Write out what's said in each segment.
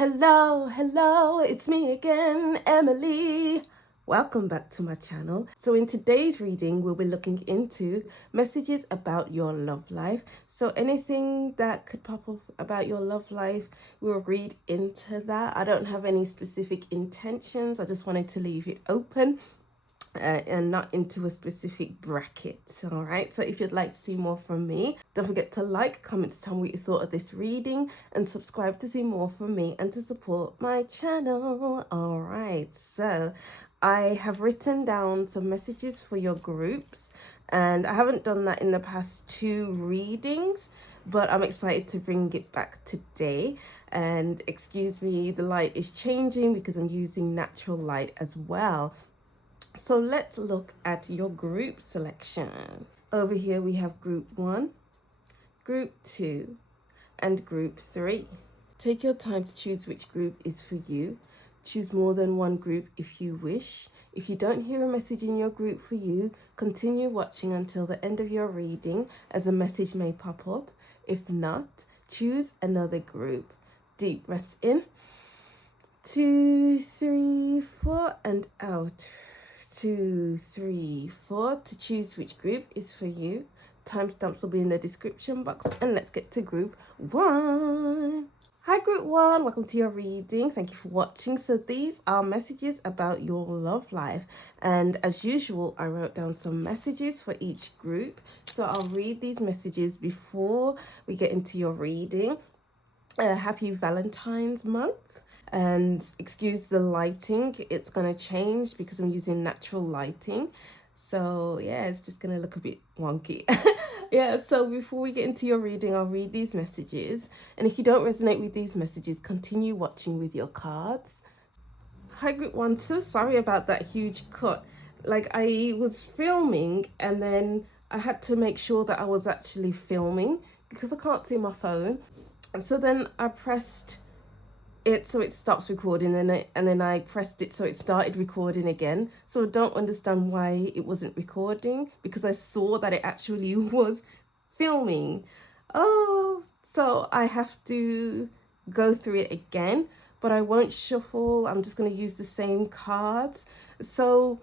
Hello, it's me again, Emily. Welcome back to my channel. So in today's reading, we'll be looking into messages about your love life. So anything that could pop up about your love life, we'll read into that. I don't have any specific intentions. I just wanted to leave it open. And not into a specific bracket. All right, so if you'd like to see more from me, don't forget to like, comment, tell me what you thought of this reading, and subscribe to see more from me and to support my channel. All right, so I have written down some messages for your groups, and I haven't done that in the past two readings, but I'm excited to bring it back today. And excuse me, the light is changing because I'm using natural light as well. So let's look at your group selection. Over here we have group 1, group 2, and group 3. Take your time to choose which group is for you. Choose more than one group if you wish. If you don't hear a message in your group for you, continue watching until the end of your reading, as a message may pop up. If not, choose another group. Deep breaths in. 2, 3, 4, and out. 2, 3, 4 to choose which group is for you. Timestamps will be in the description box, and let's get to group 1. Hi group 1, welcome to your reading. Thank you for watching. So these are messages about your love life, and as usual I wrote down some messages for each group, so I'll read these messages before we get into your reading. Happy Valentine's month. And excuse the lighting, it's gonna change because I'm using natural lighting, so yeah, it's just gonna look a bit wonky. Yeah, so before we get into your reading, I'll read these messages, and if you don't resonate with these messages, continue watching with your cards. Hi group 1, so sorry about that huge cut. Like, I was filming and then I had to make sure that I was actually filming because I can't see my phone, so then I pressed it so it stops recording, and then I pressed it so it started recording again. So I don't understand why it wasn't recording, because I saw that it actually was filming. Oh, so I have to go through it again, but I won't shuffle. I'm just going to use the same cards. So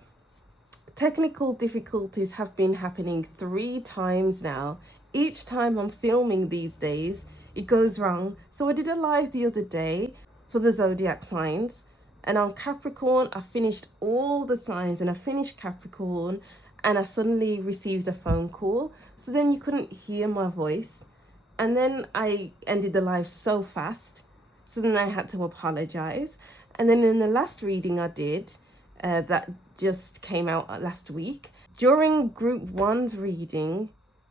technical difficulties have been happening 3 times now. Each time I'm filming these days, it goes wrong. So I did a live the other day for the zodiac signs, and on Capricorn I finished all the signs, and I finished Capricorn, and I suddenly received a phone call, so then you couldn't hear my voice, and then I ended the live so fast, so then I had to apologize. And then in the last reading I did, that just came out last week, during group 1's reading,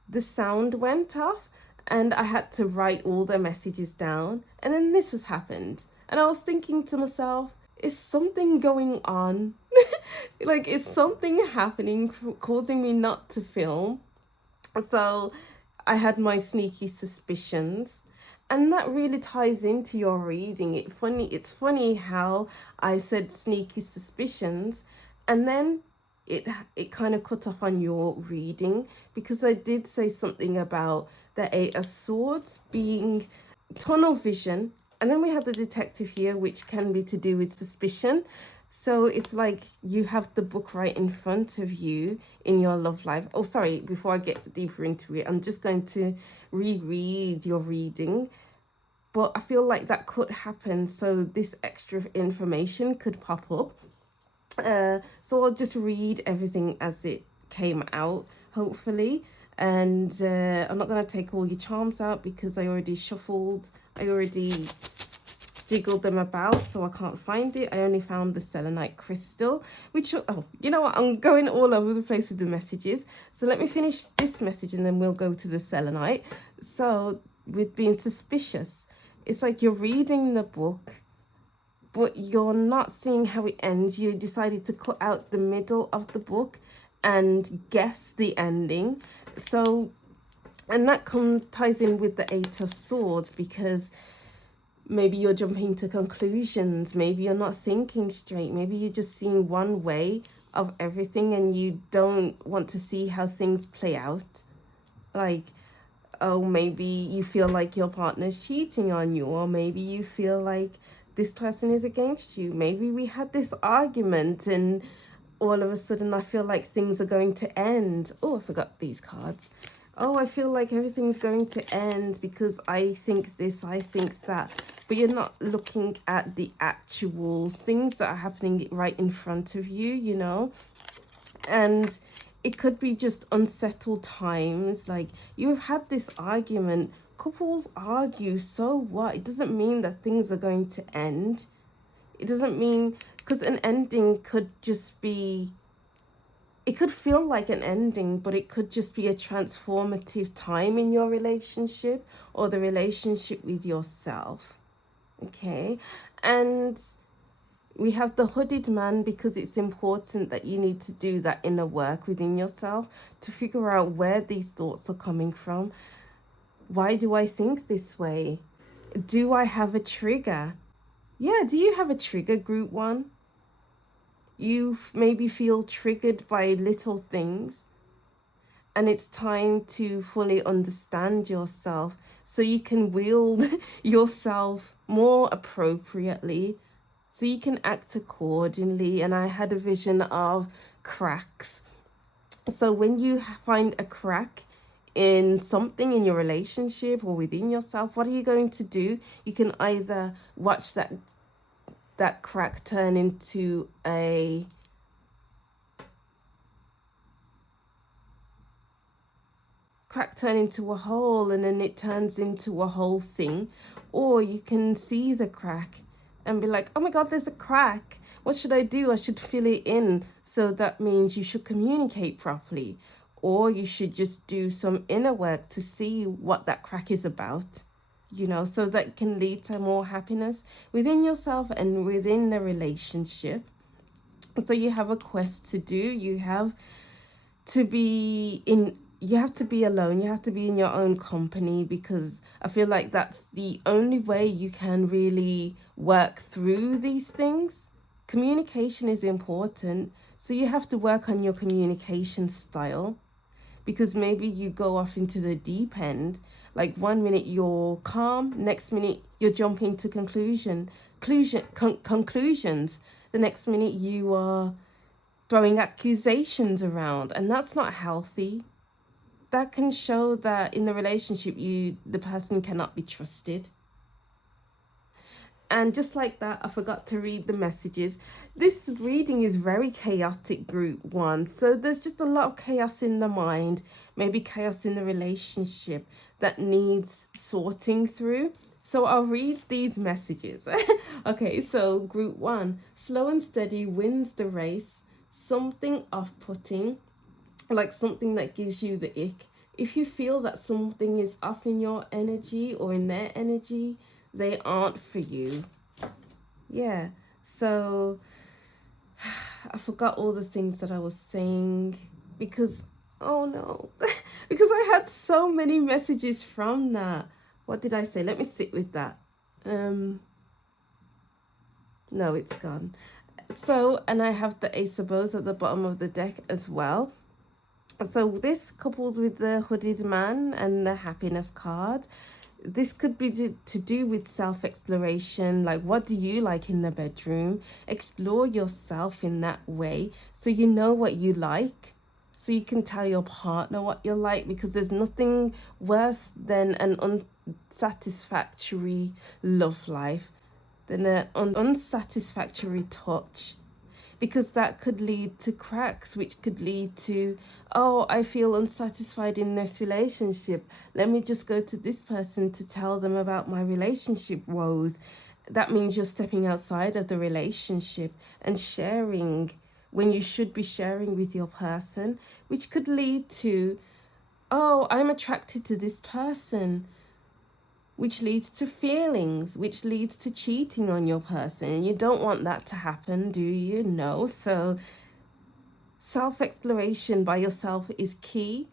the sound went off and I had to write all the messages down, and then this has happened. And I was thinking to myself, is something going on? Like, is something happening causing me not to film? So I had my sneaky suspicions, and that really ties into your reading. It's funny how I said sneaky suspicions, and then it kind of cut off on your reading, because I did say something about the 8 of Swords being tunnel vision, and then we have the detective here, which can be to do with suspicion. So it's like you have the book right in front of you in your love life. Oh, sorry, before I get deeper into it, I'm just going to reread your reading. But I feel like that could happen, so this extra information could pop up. So I'll just read everything as it came out, hopefully. And I'm not going to take all your charms out because I already shuffled. I already jiggled them about, so I can't find it. I only found the selenite crystal, which, oh, you know what? I'm going all over the place with the messages. So let me finish this message and then we'll go to the selenite. So with being suspicious, it's like you're reading the book, but you're not seeing how it ends. You decided to cut out the middle of the book and guess the ending. So, and that ties in with the 8 of Swords, because maybe you're jumping to conclusions, maybe you're not thinking straight, maybe you're just seeing one way of everything and you don't want to see how things play out. Like, oh, maybe you feel like your partner's cheating on you, or maybe you feel like this person is against you. Maybe we had this argument and all of a sudden I feel like things are going to end. Oh, I forgot these cards. Oh, I feel like everything's going to end because I think this, I think that. But you're not looking at the actual things that are happening right in front of you, you know. And it could be just unsettled times. Like, you've had this argument. Couples argue, so what? It doesn't mean that things are going to end. It doesn't mean, because an ending could just be, it could feel like an ending, but it could just be a transformative time in your relationship or the relationship with yourself. Okay. And we have the hooded man because it's important that you need to do that inner work within yourself to figure out where these thoughts are coming from. Why do I think this way? Do I have a trigger? Yeah, do you have a trigger, group one? You maybe feel triggered by little things, and it's time to fully understand yourself so you can wield yourself more appropriately, so you can act accordingly. And I had a vision of cracks. So when you find a crack in something in your relationship or within yourself, what are you going to do? You can either watch that crack turn into a hole, and then it turns into a whole thing, or you can see the crack and be like, oh my god, there's a crack, what should I do? I should fill it in. So that means you should communicate properly, or you should just do some inner work to see what that crack is about, you know, so that can lead to more happiness within yourself and within the relationship. So you have a quest to do. You have to be alone. You have to be in your own company, because I feel like that's the only way you can really work through these things. Communication is important, so you have to work on your communication style, because maybe you go off into the deep end. Like, 1 minute you're calm, next minute you're jumping to conclusions. The next minute you are throwing accusations around, and that's not healthy. That can show that in the relationship the person cannot be trusted. And just like that, I forgot to read the messages. This reading is very chaotic, group one. So there's just a lot of chaos in the mind, maybe chaos in the relationship that needs sorting through. So I'll read these messages. Okay, so group one, slow and steady wins the race. Something off-putting, like something that gives you the ick. If you feel that something is off in your energy or in their energy, they aren't for you. Yeah, so I forgot all the things that I was saying because, oh no, because I had so many messages from that. What did I say? Let me sit with that. No, it's gone. So, and I have the Ace of Bows at the bottom of the deck as well. So this, coupled with the hooded man and the happiness card, this could be to do with self-exploration. Like, what do you like in the bedroom? Explore yourself in that way so you know what you like, so you can tell your partner what you like, because there's nothing worse than an unsatisfactory love life, than an unsatisfactory touch, because that could lead to cracks, which could lead to, oh, I feel unsatisfied in this relationship. Let me just go to this person to tell them about my relationship woes. That means you're stepping outside of the relationship and sharing when you should be sharing with your person, which could lead to, oh, I'm attracted to this person, which leads to feelings, which leads to cheating on your person. And you don't want that to happen, do you? No. So self-exploration by yourself is key.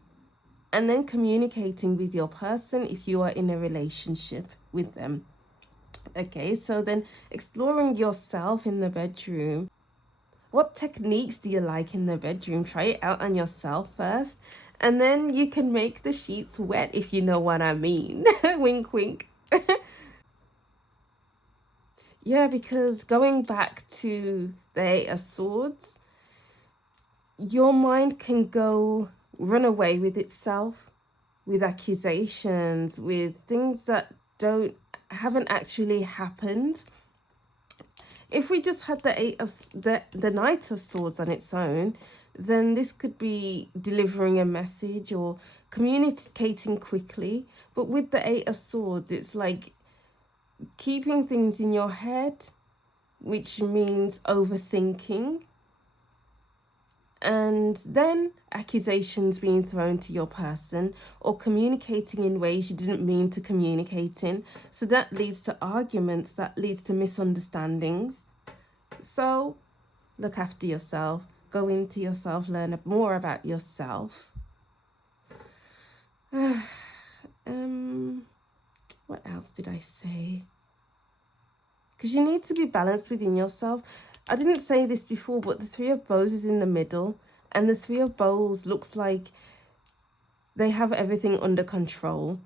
And then communicating with your person if you are in a relationship with them. Okay, so then exploring yourself in the bedroom. What techniques do you like in the bedroom? Try it out on yourself first. And then you can make the sheets wet, if you know what I mean. Wink, wink. Yeah, because going back to the Eight of Swords, your mind can go run away with itself, with accusations, with things that haven't actually happened. If we just had the Knight of Swords on its own, then this could be delivering a message or communicating quickly. But with the Eight of Swords, it's like keeping things in your head, which means overthinking, and then accusations being thrown to your person or communicating in ways you didn't mean to communicate in. So that leads to arguments, that leads to misunderstandings. So look after yourself, go into yourself, learn more about yourself. What else did I say? Because you need to be balanced within yourself. I didn't say this before, but the Three of Bows is in the middle, and the Three of Bows looks like they have everything under control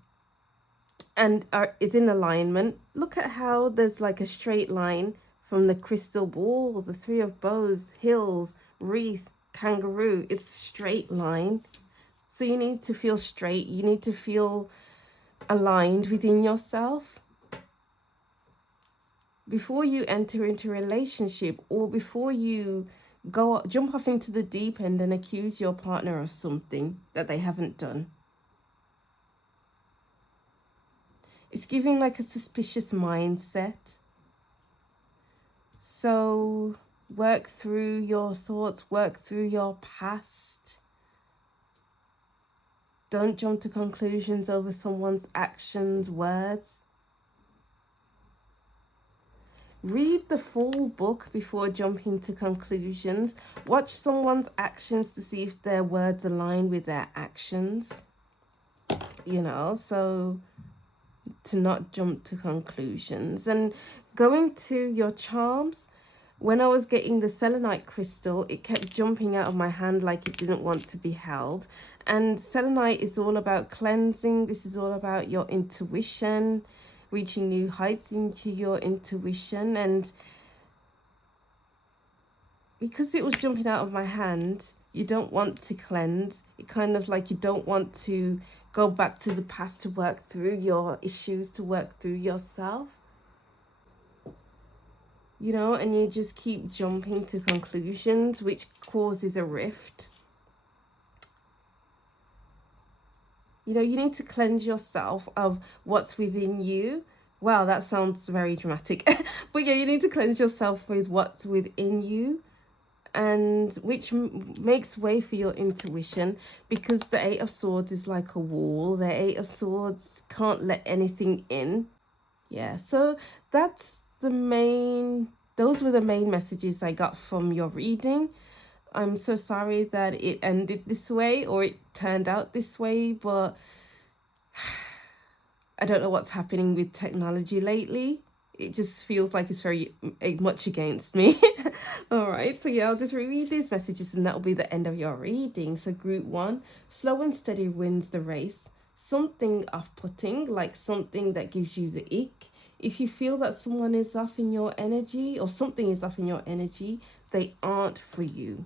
and is in alignment. Look at how there's like a straight line from the crystal ball, the Three of Bows, hills, wreath, kangaroo. It's a straight line. So you need to feel straight. You need to feel aligned within yourself. Before you enter into a relationship, or before you jump off into the deep end and accuse your partner of something that they haven't done. It's giving like a suspicious mindset. So work through your thoughts, work through your past. Don't jump to conclusions over someone's actions, words. Read the full book before jumping to conclusions. Watch someone's actions to see if their words align with their actions. You know, so to not jump to conclusions. And going to your charms, when I was getting the selenite crystal, it kept jumping out of my hand like it didn't want to be held. And selenite is all about cleansing. This is all about your intuition, reaching new heights into your intuition. And because it was jumping out of my hand, you don't want to cleanse. It kind of like you don't want to go back to the past to work through your issues, to work through yourself. You know, and you just keep jumping to conclusions, which causes a rift. You know, you need to cleanse yourself of what's within you. Wow, that sounds very dramatic. But yeah, you need to cleanse yourself with what's within you, and which makes way for your intuition, because the Eight of Swords is like a wall. The Eight of Swords can't let anything in. Yeah, so those were the main messages I got from your reading. I'm so sorry that it ended this way, or it turned out this way, but I don't know what's happening with technology lately. It just feels like it's very much against me. All right, so yeah, I'll just reread these messages and that'll be the end of your reading. So group 1, slow and steady wins the race. Something off-putting, like something that gives you the ick. If you feel that someone is off in your energy, or something is off in your energy, they aren't for you.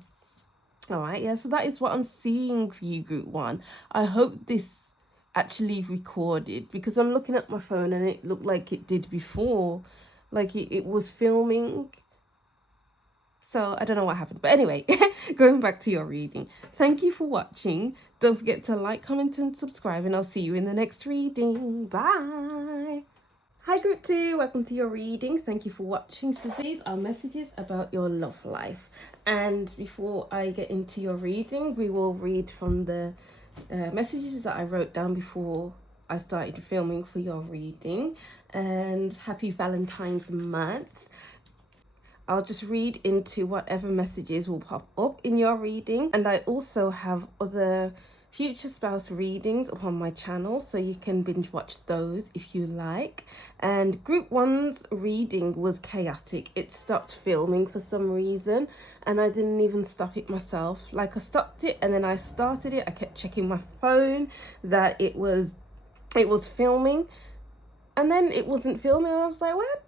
All right, yeah, so that is what I'm seeing for you, group 1. I hope this actually recorded, because I'm looking at my phone and it looked like it did before, like it was filming. So I don't know what happened, but anyway, going back to your reading, thank you for watching. Don't forget to like, comment and subscribe, and I'll see you in the next reading. Bye. Hi group 2, welcome to your reading. Thank you for watching. So these are messages about your love life, and before I get into your reading, we will read from the messages that I wrote down before I started filming for your reading. And happy Valentine's month. I'll just read into whatever messages will pop up in your reading, and I also have other future spouse readings upon my channel, so you can binge watch those if you like. And group 1's reading was chaotic. It stopped filming for some reason, and I didn't even stop it myself. Like, I stopped it and then I started it. I kept checking my phone that it was filming, and then it wasn't filming, and I was like, what?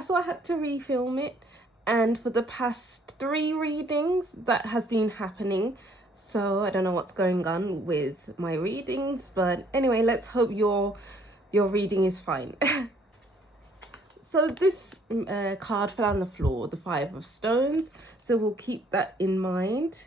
So I had to refilm it. And for the past 3 readings, that has been happening. So I don't know what's going on with my readings, but anyway, let's hope your reading is fine. So this card fell on the floor, the Five of Stones. So we'll keep that in mind.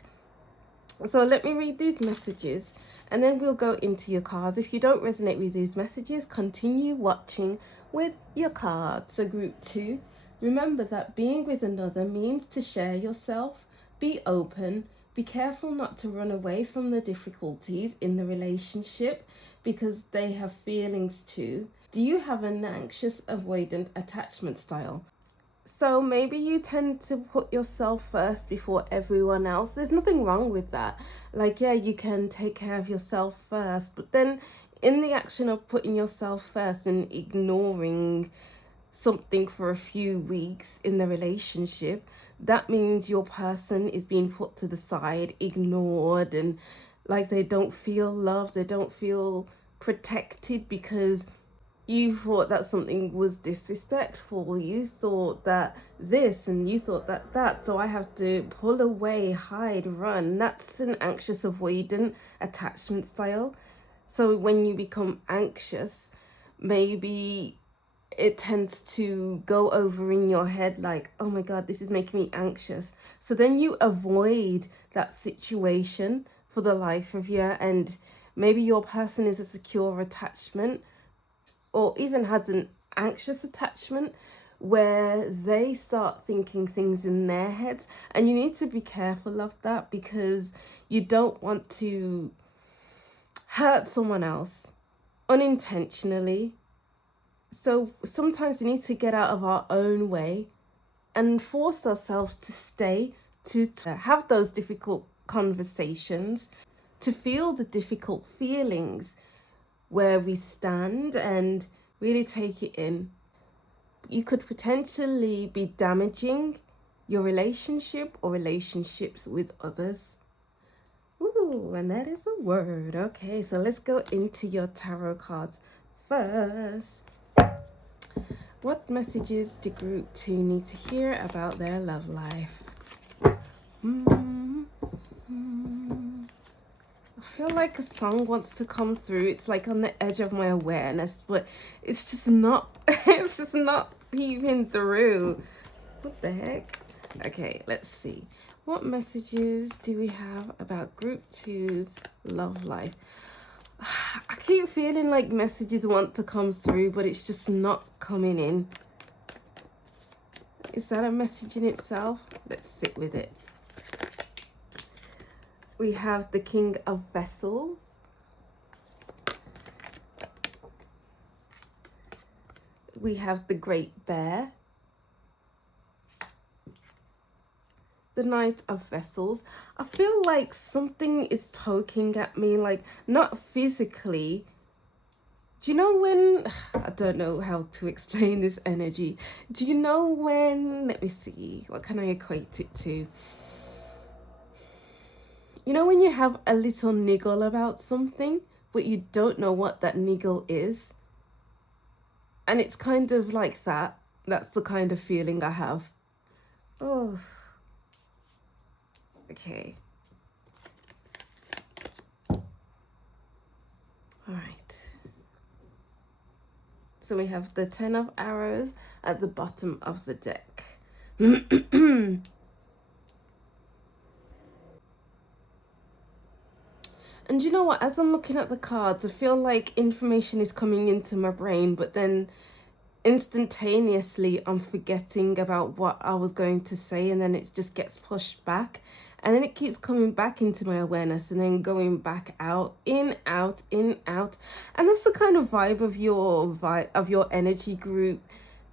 So let me read these messages and then we'll go into your cards. If you don't resonate with these messages, continue watching with your cards. So group 2, remember that being with another means to share yourself, be open, be careful not to run away from the difficulties in the relationship because they have feelings too. Do you have an anxious, avoidant attachment style? So maybe you tend to put yourself first before everyone else. There's nothing wrong with that. Like, yeah, you can take care of yourself first, but then in the action of putting yourself first and ignoring something for a few weeks in the relationship, that means your person is being put to the side, ignored, and like they don't feel loved, they don't feel protected because you thought that something was disrespectful, you thought that this, and you thought that that, so I have to pull away, hide, run. That's an anxious avoidant attachment style. So when you become anxious, maybe it tends to go over in your head like, oh my God, this is making me anxious. So then you avoid that situation for the life of you, and maybe your person is a secure attachment or even has an anxious attachment where they start thinking things in their heads, and you need to be careful of that because you don't want to hurt someone else unintentionally. So sometimes we need to get out of our own way and force ourselves to stay, to have those difficult conversations, to feel the difficult feelings where we stand and really take it in. You could potentially be damaging your relationship or relationships with others. Ooh, and that is a word. Okay, so let's go into your tarot cards first. What messages do group 2 need to hear about their love life? I feel like a song wants to come through. It's like on the edge of my awareness, but it's just not it's just not peeping through. What the heck? Okay, let's see. What messages do we have about group 2's love life? I keep feeling like messages want to come through, but it's just not coming in. Is that a message in itself? Let's sit with it. We have the King of Vessels. We have the Great Bear. The Knight of Vessels. I feel like something is poking at me, like not physically. Do you know when, I don't know how to explain this energy. Do you know when, let me see, what can I equate it to? You know when you have a little niggle about something, but you don't know what that niggle is? And it's kind of like that. That's the kind of feeling I have. Oh. Okay. All right. So we have the 10 of arrows at the bottom of the deck. And you know what? As I'm looking at the cards, I feel like information is coming into my brain, but then instantaneously I'm forgetting about what I was going to say, and then it just gets pushed back. And then it keeps coming back into my awareness and then going back out, in, out, in, out. And that's the kind of vibe of your energy group,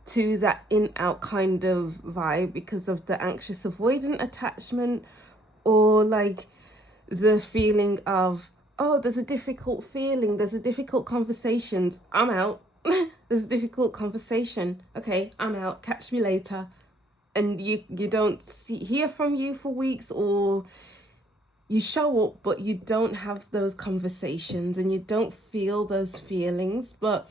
to that in, out kind of vibe, because of the anxious avoidant attachment, or like the feeling of, oh, there's a difficult feeling, there's a difficult conversations, I'm out. There's a difficult conversation, okay, I'm out, catch me later. And you don't hear from you for weeks, or you show up but you don't have those conversations and you don't feel those feelings. But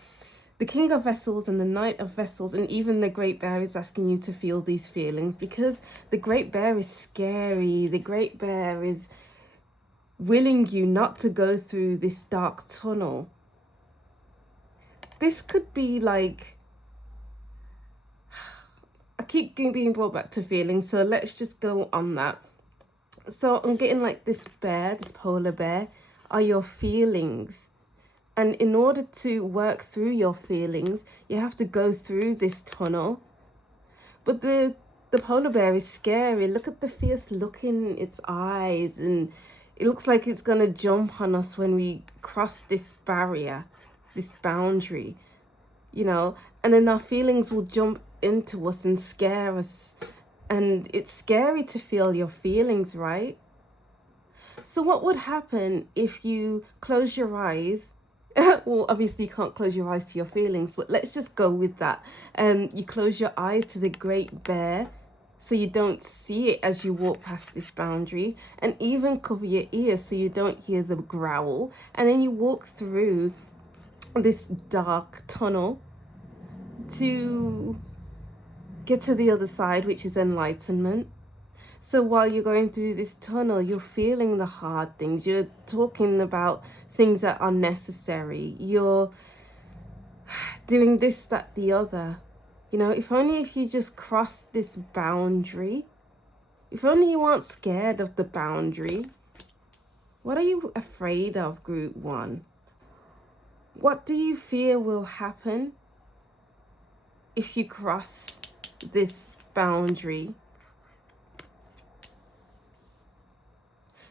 the King of Vessels and the Knight of Vessels and even the Great Bear is asking you to feel these feelings, because the Great Bear is scary. The Great Bear is willing you not to go through this dark tunnel. This could be like, I keep being brought back to feelings, so let's just go on that. So I'm getting like this bear, this polar bear, are your feelings. And in order to work through your feelings, you have to go through this tunnel. But the polar bear is scary. Look at the fierce look in its eyes, and it looks like it's going to jump on us when we cross this barrier, this boundary, you know, and then our feelings will jump into us and scare us. And it's scary to feel your feelings, right? So what would happen if you close your eyes? Well, obviously you can't close your eyes to your feelings, but let's just go with that. You close your eyes to the Great Bear so you don't see it as you walk past this boundary, and even cover your ears so you don't hear the growl. And then you walk through this dark tunnel to get to the other side, which is enlightenment. So while you're going through this tunnel, you're feeling the hard things. You're talking about things that are necessary. You're doing this, that, the other. You know, if only if you just crossed this boundary, if only you weren't scared of the boundary. What are you afraid of, Group 1? What do you fear will happen if you cross this boundary?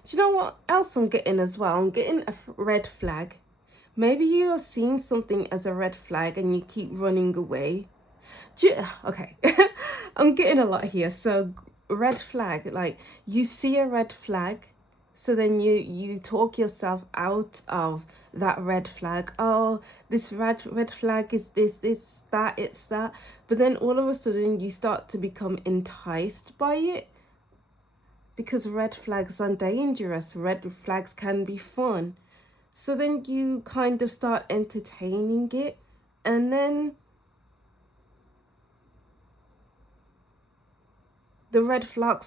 Do you know what else I'm getting as well? I'm getting a red flag. Maybe you are seeing something as a red flag and you keep running away. Okay, I'm getting a lot here. So red flag, like you see a red flag, so then you talk yourself out of that red flag. Oh, this red flag is this, that, it's that. But then all of a sudden you start to become enticed by it. Because red flags are dangerous. Red flags can be fun. So then you kind of start entertaining it. And then the red flag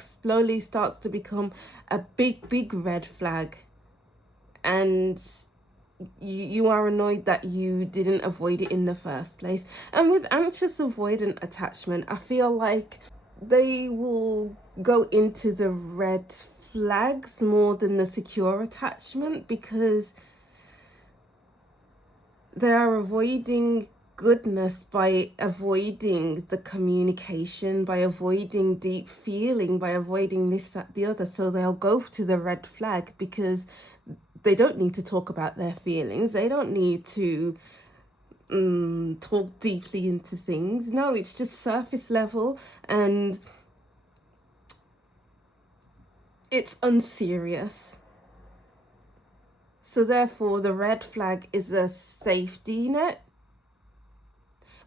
slowly starts to become a big red flag. And you are annoyed that you didn't avoid it in the first place. And with anxious avoidant attachment, I feel like they will go into the red flags more than the secure attachment, because they are avoiding goodness by avoiding the communication, by avoiding deep feeling, by avoiding this, that, the other. So they'll go to the red flag because they don't need to talk about their feelings. They don't need to talk deeply into things. No, it's just surface level, and it's unserious. So therefore the red flag is a safety net,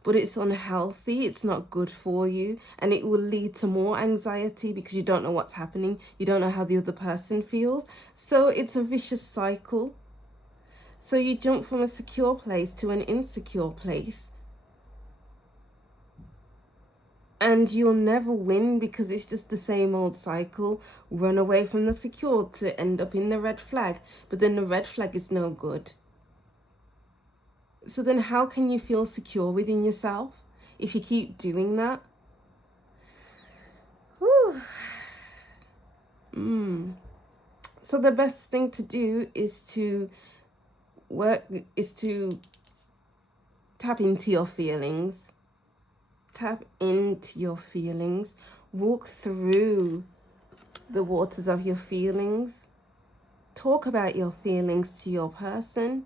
but it's unhealthy. It's not good for you, and it will lead to more anxiety because you don't know what's happening. You don't know how the other person feels. So it's a vicious cycle. So you jump from a secure place to an insecure place, and you'll never win because it's just the same old cycle. Run away from the secure to end up in the red flag, but then the red flag is no good. So then how can you feel secure within yourself if you keep doing that? So the best thing to do is to tap into your feelings. Tap into your feelings. Walk through the waters of your feelings. Talk about your feelings to your person,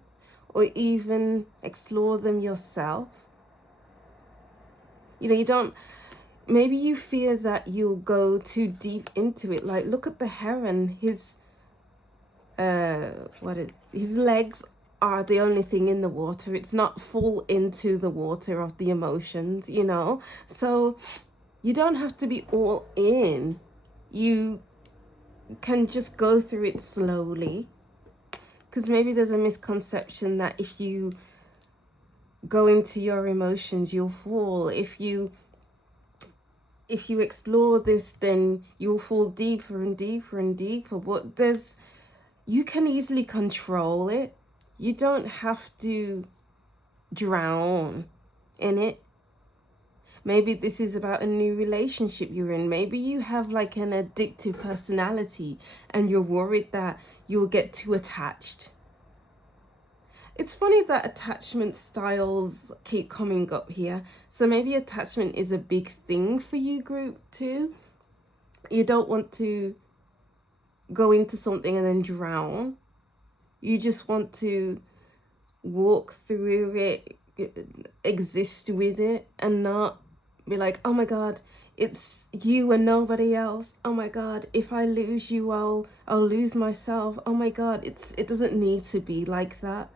or even explore them yourself. You know, you don't, maybe you fear that you'll go too deep into it. Like, look at the heron. His legs are the only thing in the water. It's not full into the water of the emotions, you know. So you don't have to be all in. You can just go through it slowly, because maybe there's a misconception that if you go into your emotions, you'll fall. If you explore this, then you'll fall deeper and deeper and deeper. But you can easily control it. You don't have to drown in it. Maybe this is about a new relationship you're in. Maybe you have like an addictive personality and you're worried that you'll get too attached. It's funny that attachment styles keep coming up here. So maybe attachment is a big thing for you, group 2. You don't want to go into something and then drown. You just want to walk through it, exist with it, and not be like, oh my God, it's you and nobody else. Oh my God, if I lose you, I'll lose myself. Oh my God, it doesn't need to be like that.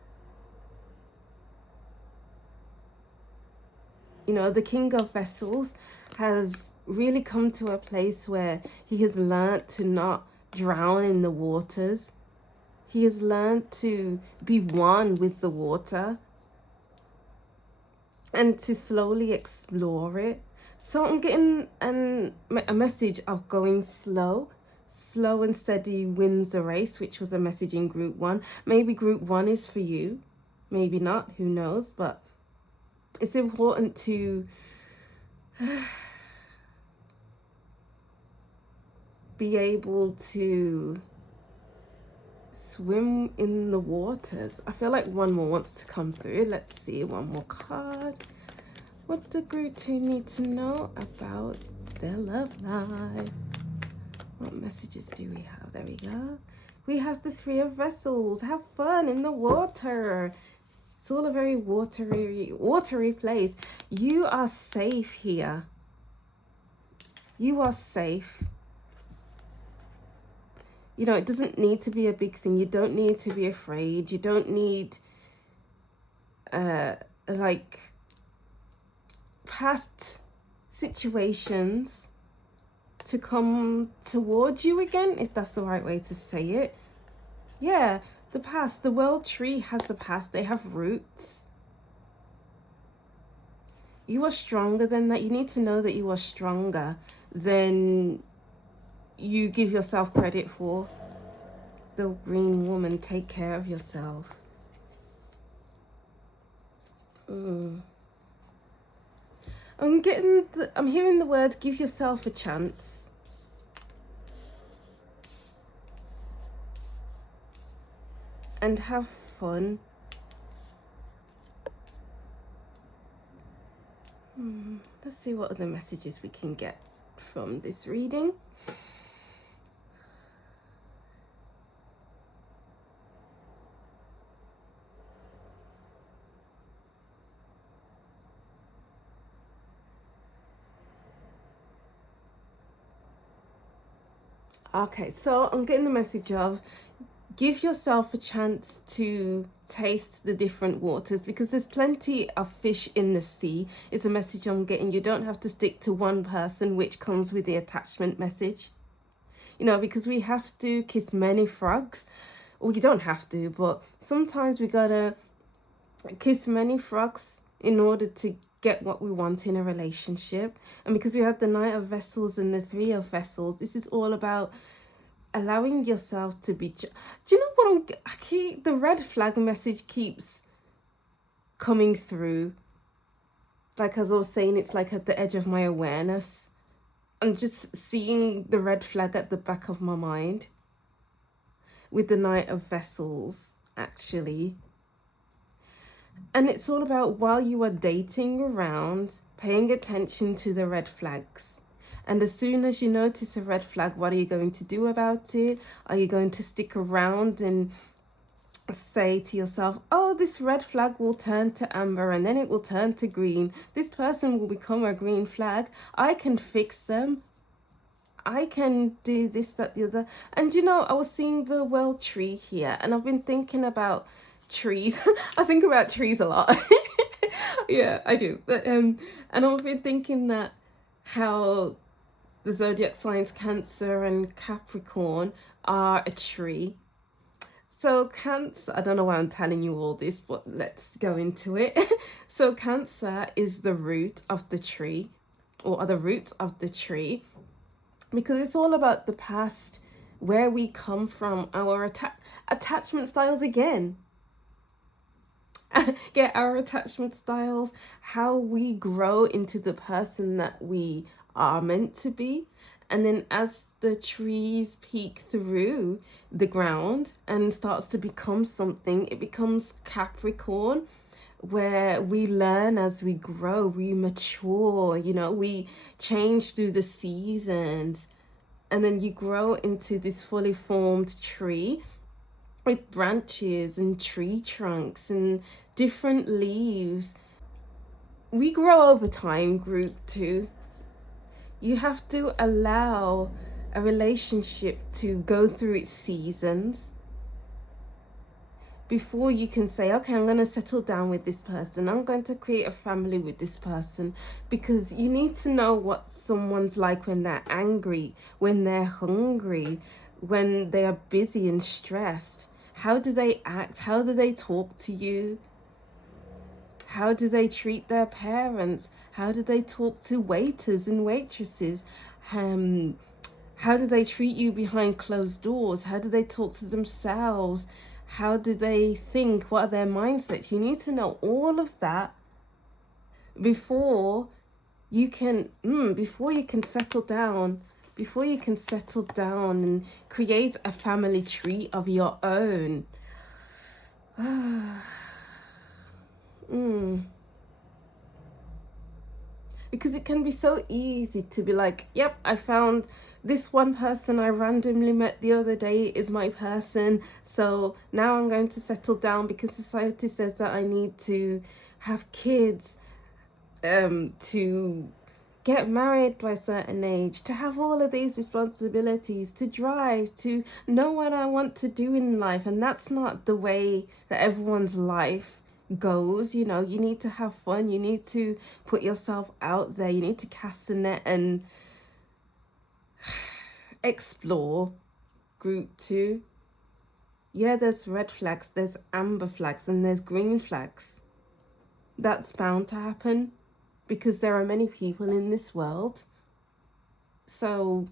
You know, the King of Vessels has really come to a place where he has learned to not drown in the waters. He has learned to be one with the water and to slowly explore it. So I'm getting a message of going slow. Slow and steady wins the race, which was a message in group 1. Maybe group 1 is for you. Maybe not, who knows? But it's important to be able to swim in the waters. I feel like one more wants to come through. Let's see, one more card. What do group 2 need to know about their love life? What messages do we have? There we go. We have the 3 of Vessels. Have fun in the water. It's all a very watery place. You are safe here. You are safe. You know, it doesn't need to be a big thing. You don't need to be afraid. You don't need like past situations to come towards you again, if that's the right way to say it. Yeah, the past. The world tree has a past. They have roots. You are stronger than that. You need to know that you are stronger than you give yourself credit for. The green woman, take care of yourself. I'm hearing the words, give yourself a chance. And have fun. Let's see what other messages we can get from this reading. Okay, so I'm getting the message of give yourself a chance to taste the different waters, because there's plenty of fish in the sea. It's a message I'm getting. You don't have to stick to one person, which comes with the attachment message. You know, because we have to kiss many frogs. Well, you don't have to, but sometimes we gotta kiss many frogs in order to get what we want in a relationship. And because we have the Knight of Vessels and the 3 of Vessels, this is all about allowing yourself to be. Do you know what the red flag message keeps coming through? Like, as I was saying, it's like at the edge of my awareness. I'm just seeing the red flag at the back of my mind with the Knight of Vessels, actually. And it's all about, while you are dating around, paying attention to the red flags. And as soon as you notice a red flag, what are you going to do about it? Are you going to stick around and say to yourself, oh, this red flag will turn to amber and then it will turn to green. This person will become a green flag. I can fix them. I can do this, that, the other. And you know, I was seeing the world tree here, and I've been thinking about trees. I think about trees a lot. Yeah, I do. And I've been thinking that how the zodiac signs Cancer and Capricorn are a tree. So Cancer, I don't know why I'm telling you all this, but let's go into it. So Cancer is the root of the tree, or are the roots of the tree, because it's all about the past, where we come from, our attachment styles again. Yeah, our attachment styles, how we grow into the person that we are meant to be. And then as the trees peek through the ground and starts to become something, it becomes Capricorn, where we learn as we grow, we mature, you know, we change through the seasons. And then you grow into this fully formed tree with branches and tree trunks and different leaves. We grow over time, group 2. You have to allow a relationship to go through its seasons before you can say, okay, I'm going to settle down with this person. I'm going to create a family with this person, because you need to know what someone's like when they're angry, when they're hungry, when they are busy and stressed. How do they act? How do they talk to you? How do they treat their parents? How do they talk to waiters and waitresses? How do they treat you behind closed doors? How do they talk to themselves? How do they think? What are their mindsets? You need to know all of that before you can settle down, before you can settle down and create a family tree of your own. Because it can be so easy to be like, yep, I found this one person I randomly met the other day is my person, so now I'm going to settle down because society says that I need to have kids, to get married by a certain age, to have all of these responsibilities, to drive, to know what I want to do in life. And that's not the way that everyone's life goes. You know, you need to have fun, you need to put yourself out there, you need to cast the net and explore. Group 2, yeah, there's red flags, there's amber flags, and there's green flags. That's bound to happen because there are many people in this world. So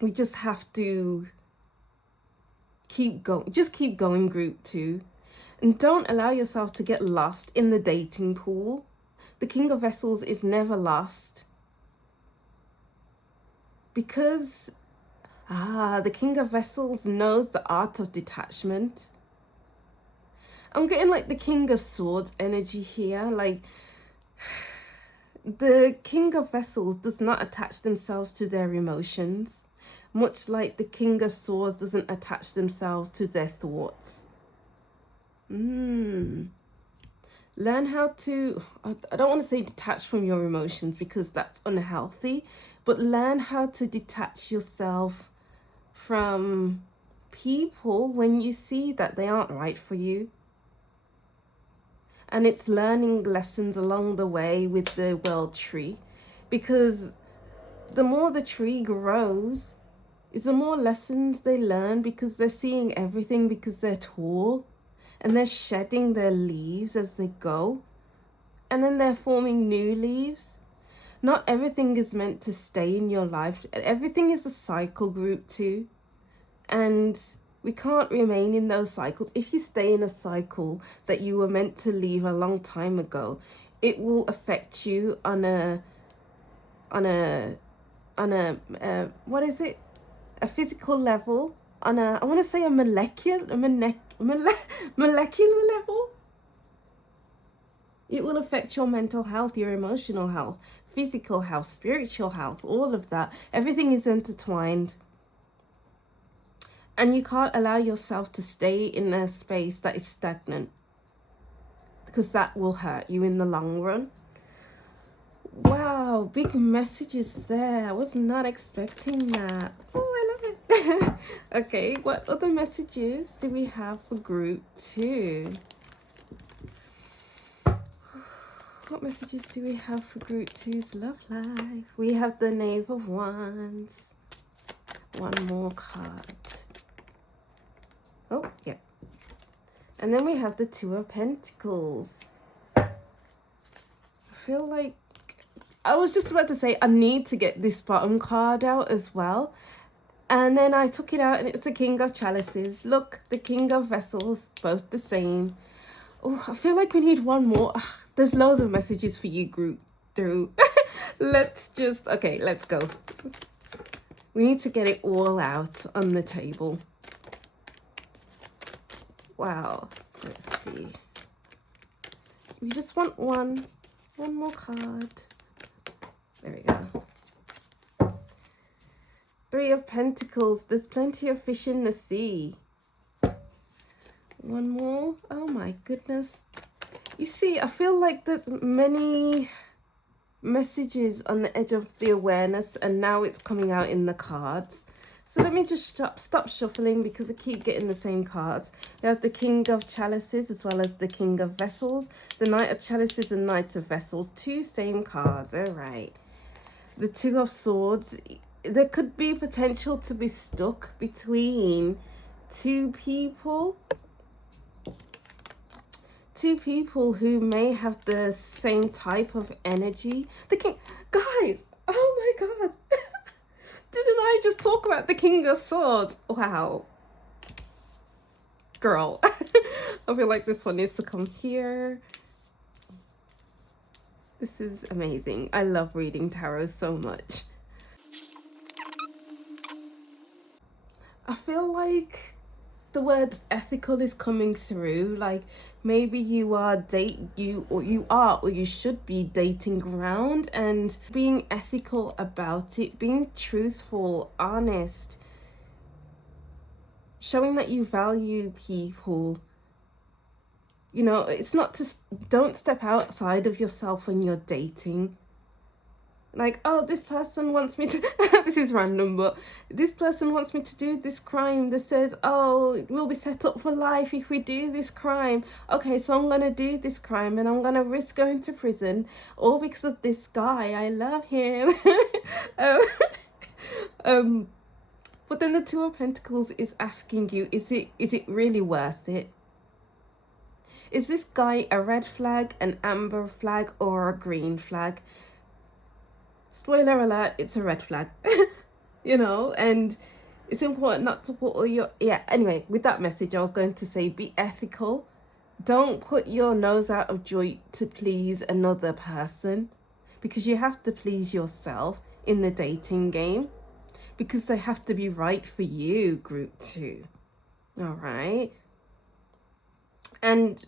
we just have to keep going. Just keep going, group 2. And don't allow yourself to get lost in the dating pool. The King of Vessels is never lost. Because the King of Vessels knows the art of detachment. I'm getting like the King of Swords energy here. Like, the King of Vessels does not attach themselves to their emotions, much like the King of Swords doesn't attach themselves to their thoughts. Learn how to, I don't want to say detach from your emotions because that's unhealthy, but learn how to detach yourself from people when you see that they aren't right for you. And it's learning lessons along the way with the world tree, because the more the tree grows is the more lessons they learn, because they're seeing everything, because they're tall and they're shedding their leaves as they go, and then they're forming new leaves. Not everything is meant to stay in your life. Everything is a cycle, group 2, and we can't remain in those cycles. If you stay in a cycle that you were meant to leave a long time ago, it will affect you on a what is it? A physical level, on a, I want to say a molecular level. It will affect your mental health, your emotional health, physical health, spiritual health, all of that. Everything is intertwined. And you can't allow yourself to stay in a space that is stagnant, because that will hurt you in the long run. Wow, big messages there. I was not expecting that. Oh, I love it. Okay, what other messages do we have for group 2? What messages do we have for group 2's love life? We have the Knave of Wands. One more card. Oh, yeah. And then we have the Two of Pentacles. I feel like I was just about to say I need to get this bottom card out as well. And then I took it out and it's the King of Chalices. Look, the King of Vessels, both the same. Oh, I feel like we need one more. Ugh, there's loads of messages for you, group through. Let's go. We need to get it all out on the table. Wow, let's see. We just want one more card. There we go. Three of Pentacles. There's plenty of fish in the sea. One more. Oh my goodness. You see, I feel like there's many messages on the edge of the awareness, and now it's coming out in the cards. So let me just stop shuffling because I keep getting the same cards. We have the King of Chalices as well as the King of Vessels. The Knight of Chalices and Knight of Vessels. Two same cards. All right. The Two of Swords. There could be potential to be stuck between two people. Two people who may have the same type of energy. The King... Guys! Oh my god! Didn't I just talk about the King of Swords? Wow. Girl. I feel like this one needs to come here. This is amazing. I love reading tarot so much. I feel like the word ethical is coming through. Like maybe you should be dating around and being ethical about it, being truthful, honest, showing that you value people. You know, it's not to don't step outside of yourself when you're dating. Like, oh, this person wants me to, this is random, but this person wants me to do this crime that says, oh, we'll be set up for life if we do this crime. Okay, so I'm going to do this crime and I'm going to risk going to prison all because of this guy. I love him. But then the Two of Pentacles is asking you, is it really worth it? Is this guy a red flag, an amber flag, or a green flag? Spoiler alert, it's a red flag. You know, and it's important not to put all your... Yeah, anyway, with that message, I was going to say be ethical. Don't put your nose out of joint to please another person, because you have to please yourself in the dating game, because they have to be right for you, group 2. All right? And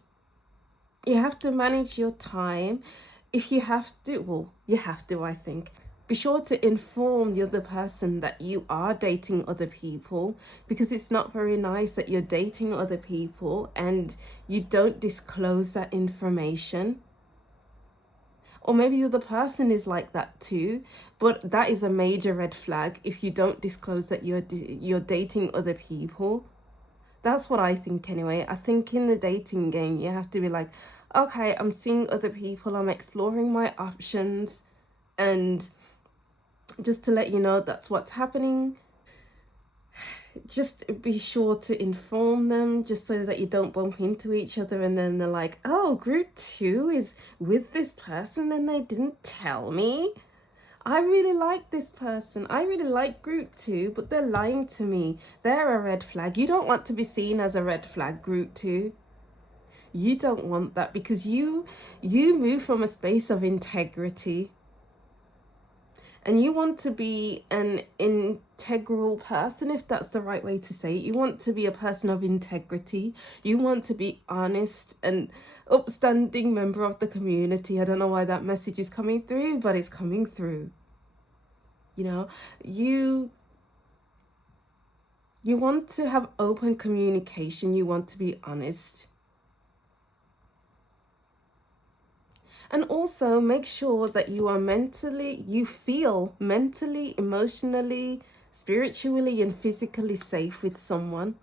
you have to manage your time. If you have to, well, you have to, I think. Be sure to inform the other person that you are dating other people, because it's not very nice that you're dating other people and you don't disclose that information. Or maybe the other person is like that too, but that is a major red flag if you don't disclose that you're dating other people. That's what I think anyway. I think in the dating game, you have to be like, okay, I'm seeing other people, I'm exploring my options, and just to let you know that's what's happening. Just be sure to inform them, just so that you don't bump into each other and then they're like, oh, group 2 is with this person and they didn't tell me. I really like this person. I really like group 2, but they're lying to me. They're a red flag. You don't want to be seen as a red flag, group 2. You don't want that, because you move from a space of integrity. And you want to be an integral person, if that's the right way to say it. You want to be a person of integrity. You want to be honest and upstanding member of the community. I don't know why that message is coming through, but it's coming through. You know, you want to have open communication. You want to be honest. And also make sure that you feel mentally, emotionally, spiritually, and physically safe with someone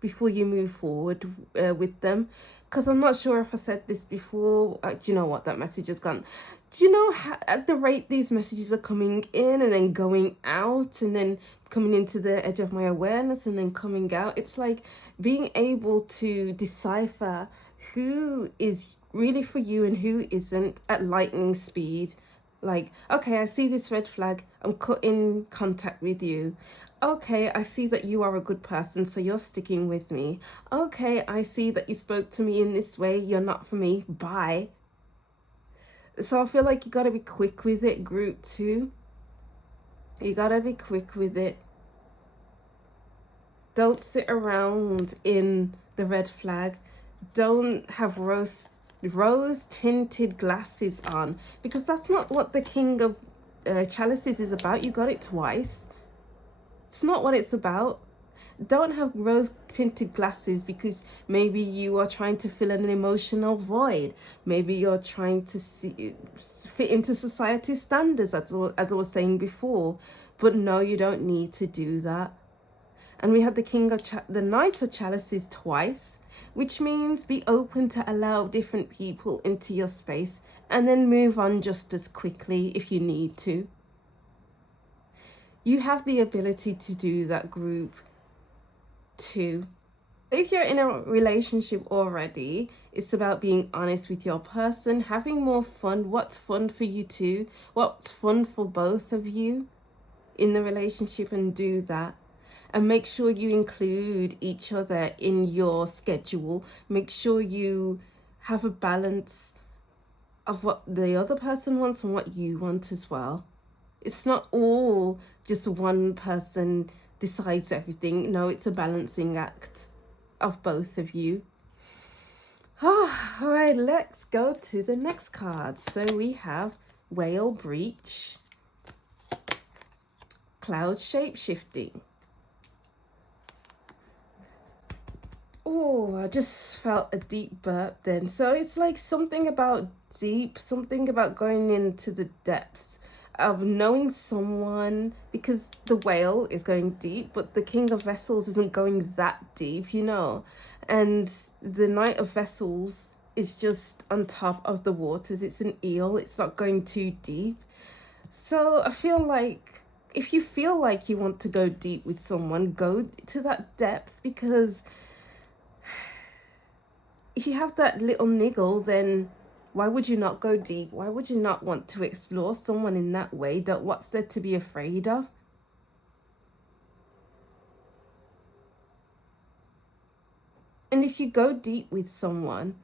before you move forward with them. Because I'm not sure if I said this before. Do you know what? That message is gone. Do you know how, at the rate these messages are coming in and then going out and then coming into the edge of my awareness and then coming out, it's like being able to decipher who is really for you and who isn't at lightning speed. Like, okay, I see this red flag, I'm cutting contact with you. Okay, I see that you are a good person, so you're sticking with me. Okay, I see that you spoke to me in this way, you're not for me, bye. So I feel like you gotta be quick with it, group 2. You gotta be quick with it. Don't sit around in the red flag. Don't have rose tinted glasses on, because that's not what the King of Chalices is about. You got it twice. It's not what it's about. Don't have rose tinted glasses because maybe you are trying to fill an emotional void. Maybe you're trying to fit into society standards, as I was saying before. But no, you don't need to do that. And we had the Knight of Chalices twice, which means be open to allow different people into your space and then move on just as quickly if you need to. You have the ability to do that, group 2. If you're in a relationship already, it's about being honest with your person, having more fun. What's fun for you too? What's fun for both of you in the relationship, and do that. And make sure you include each other in your schedule. Make sure you have a balance of what the other person wants and what you want as well. It's not all just one person decides everything. No, it's a balancing act of both of you. All right, let's go to the next card. So we have Whale Breach, Cloud Shape-Shifting. Oh, I just felt a deep burp then. So it's like something about deep, something about going into the depths of knowing someone, because the whale is going deep, but the King of Vessels isn't going that deep, you know. And the Knight of Vessels is just on top of the waters. It's an eel. It's not going too deep. So I feel like if you feel like you want to go deep with someone, go to that depth, because if you have that little niggle, then why would you not go deep? Why would you not want to explore someone in that way? What's there to be afraid of? And if you go deep with someone,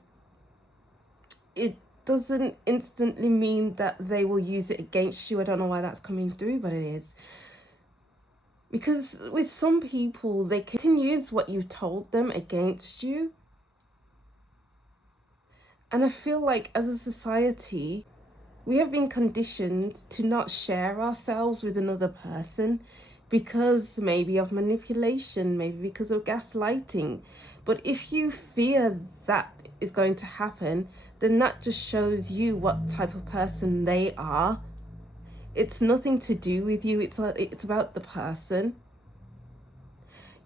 it doesn't instantly mean that they will use it against you. I don't know why that's coming through, but it is. Because with some people, they can use what you've told them against you. And I feel like as a society, we have been conditioned to not share ourselves with another person because maybe of manipulation, maybe because of gaslighting. But if you fear that is going to happen, then that just shows you what type of person they are. It's nothing to do with you. It's about the person.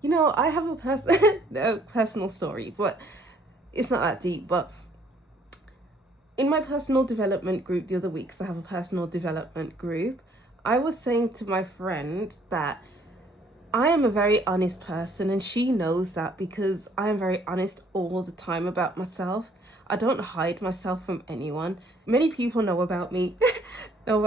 You know, I have a personal story, but it's not that deep. But in my personal development group the other week, because I have a personal development group, I was saying to my friend that I am a very honest person, and she knows that because I am very honest all the time about myself. I don't hide myself from anyone. Many people know about me, know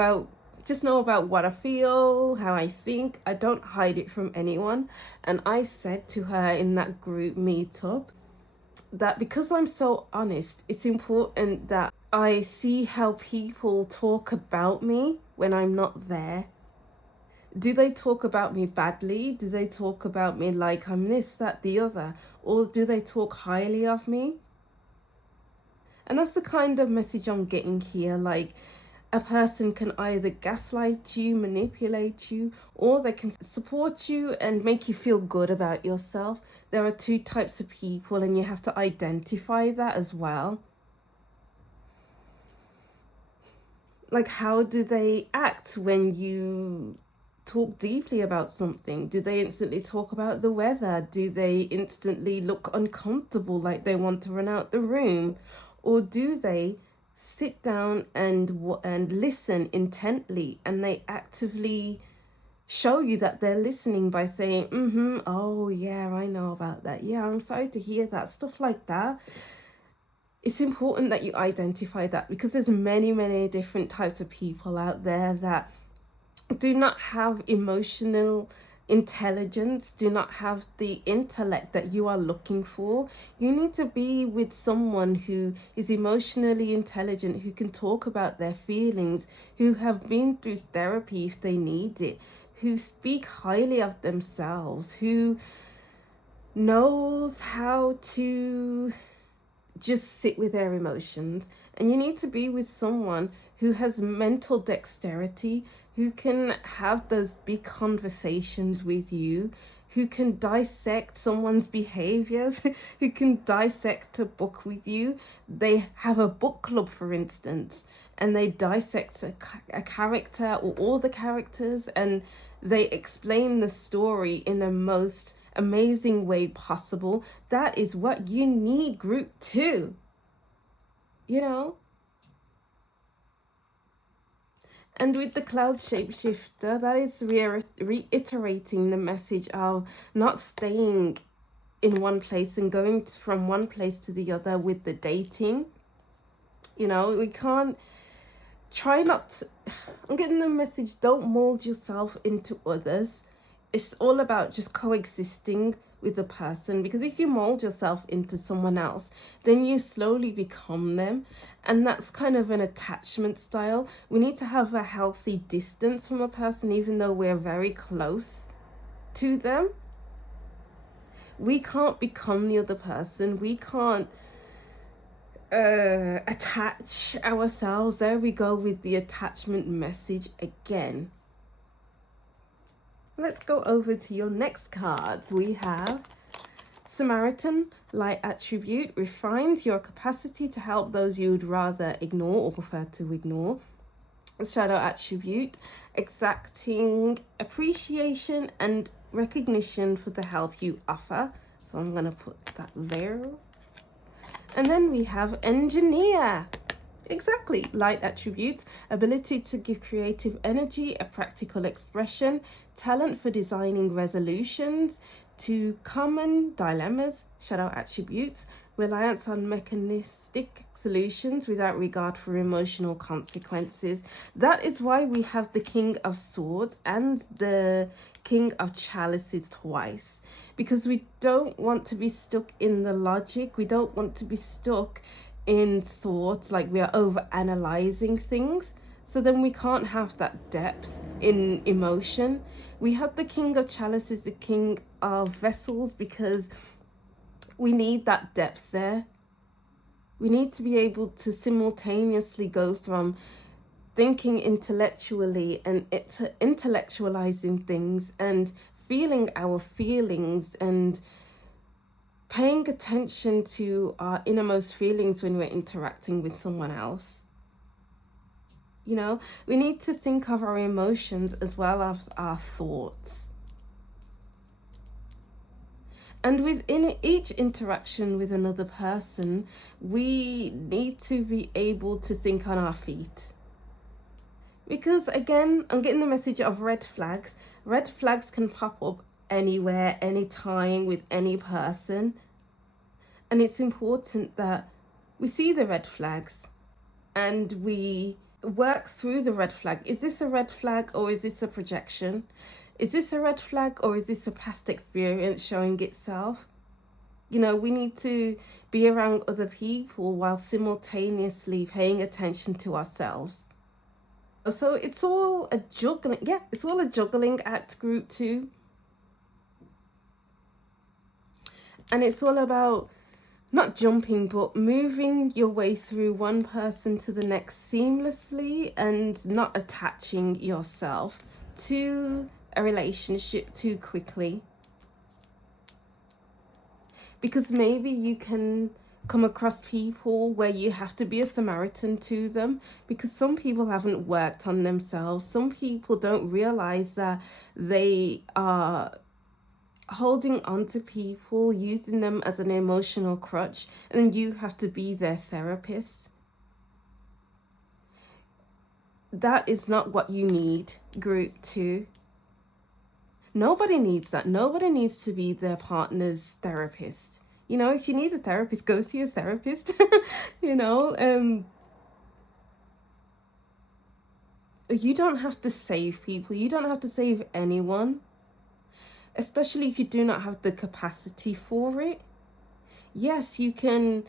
about what I feel, how I think. I don't hide it from anyone. And I said to her in that group meetup that because I'm so honest, it's important that I see how people talk about me when I'm not there. Do they talk about me badly? Do they talk about me like I'm this, that, the other? Or do they talk highly of me? And that's the kind of message I'm getting here. Like, a person can either gaslight you, manipulate you, or they can support you and make you feel good about yourself. There are two types of people, and you have to identify that as well. Like, how do they act when you talk deeply about something? Do they instantly talk about the weather? Do they instantly look uncomfortable, like they want to run out the room? Or do they sit down and listen intently, and they actively show you that they're listening by saying, oh yeah, I know about that. Yeah, I'm sorry to hear that. Stuff like that. It's important that you identify that, because there's many different types of people out there that do not have emotional intelligence, do not have the intellect that you are looking for. You need to be with someone who is emotionally intelligent, who can talk about their feelings, who have been through therapy if they need it, who speak highly of themselves, who knows how to just sit with their emotions. And you need to be with someone who has mental dexterity, who can have those big conversations with you, who can dissect someone's behaviors, who can dissect a book with you. They have a book club, for instance, and they dissect a character or all the characters, and they explain the story in the most amazing way possible. That is what you need group 2, you know. And with the cloud shapeshifter, that is reiterating the message of not staying in one place and going from one place to the other with the dating. You know, we can't try not to, I'm getting the message, don't mold yourself into others. It's all about just coexisting with the person, because if you mold yourself into someone else, then you slowly become them, and that's kind of an attachment style. We need to have a healthy distance from a person, even though we're very close to them. We can't become the other person. We can't attach ourselves. There we go with the attachment message again. Let's go over to your next cards. We have Samaritan, light attribute, refines your capacity to help those you'd rather ignore or prefer to ignore. Shadow attribute, exacting appreciation and recognition for the help you offer. So I'm going to put that there. And then we have engineer. Exactly, light attributes, ability to give creative energy, a practical expression, talent for designing resolutions to common dilemmas. Shadow attributes, reliance on mechanistic solutions without regard for emotional consequences. That is why we have the King of Swords and the King of Chalices twice, because we don't want to be stuck in the logic. We don't want to be stuck in thoughts, like we are over analyzing things. So then we can't have that depth in emotion. We have the King of Chalices, the King of Vessels, because we need that depth there. We need to be able to simultaneously go from thinking intellectually and intellectualizing things and feeling our feelings and paying attention to our innermost feelings when we're interacting with someone else. You know, we need to think of our emotions as well as our thoughts. And within each interaction with another person, we need to be able to think on our feet. Because again, I'm getting the message of red flags. Red flags can pop up anywhere, anytime, with any person. And it's important that we see the red flags and we work through the red flag. Is this a red flag, or is this a projection? Is this a red flag, or is this a past experience showing itself? You know, we need to be around other people while simultaneously paying attention to ourselves. So it's all a juggling. Yeah, it's all a juggling act, group 2. And it's all about not jumping, but moving your way through one person to the next seamlessly, and not attaching yourself to a relationship too quickly. Because maybe you can come across people where you have to be a Samaritan to them, because some people haven't worked on themselves. Some people don't realize that they are holding on to people, using them as an emotional crutch, and you have to be their therapist. that is not what you need, group 2. Nobody needs that. Nobody needs to be their partner's therapist. You know, if you need a therapist, go see a therapist. You know, you don't have to save people. You don't have to save anyone, especially if you do not have the capacity for it. Yes, you can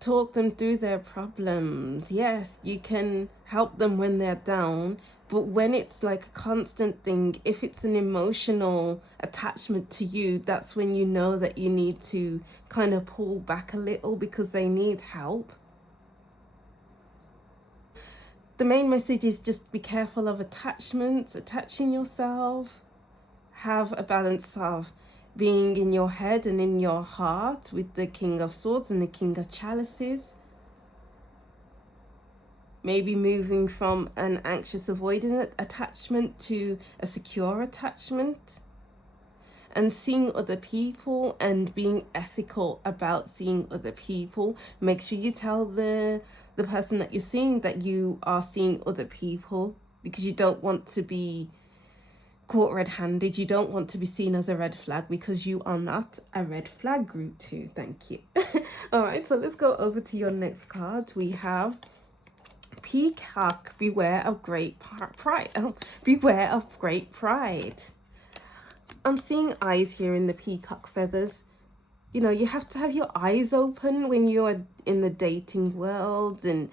talk them through their problems. Yes, you can help them when they're down. But when it's like a constant thing, if it's an emotional attachment to you, that's when you know that you need to kind of pull back a little because they need help. The main message is just be careful of attachments, attaching yourself. Have a balance of being in your head and in your heart with the King of Swords and the King of Chalices. Maybe moving from an anxious avoidant attachment to a secure attachment. And seeing other people and being ethical about seeing other people. Make sure you tell the person that you're seeing that you are seeing other people, because you don't want to be caught red-handed. You don't want to be seen as a red flag, because you are not a red flag, group 2. Thank you. All right, so let's go over to your next card. We have Peacock. Beware of great pride. Beware of great pride. I'm seeing eyes here in the peacock feathers. You know, you have to have your eyes open when you're in the dating world, and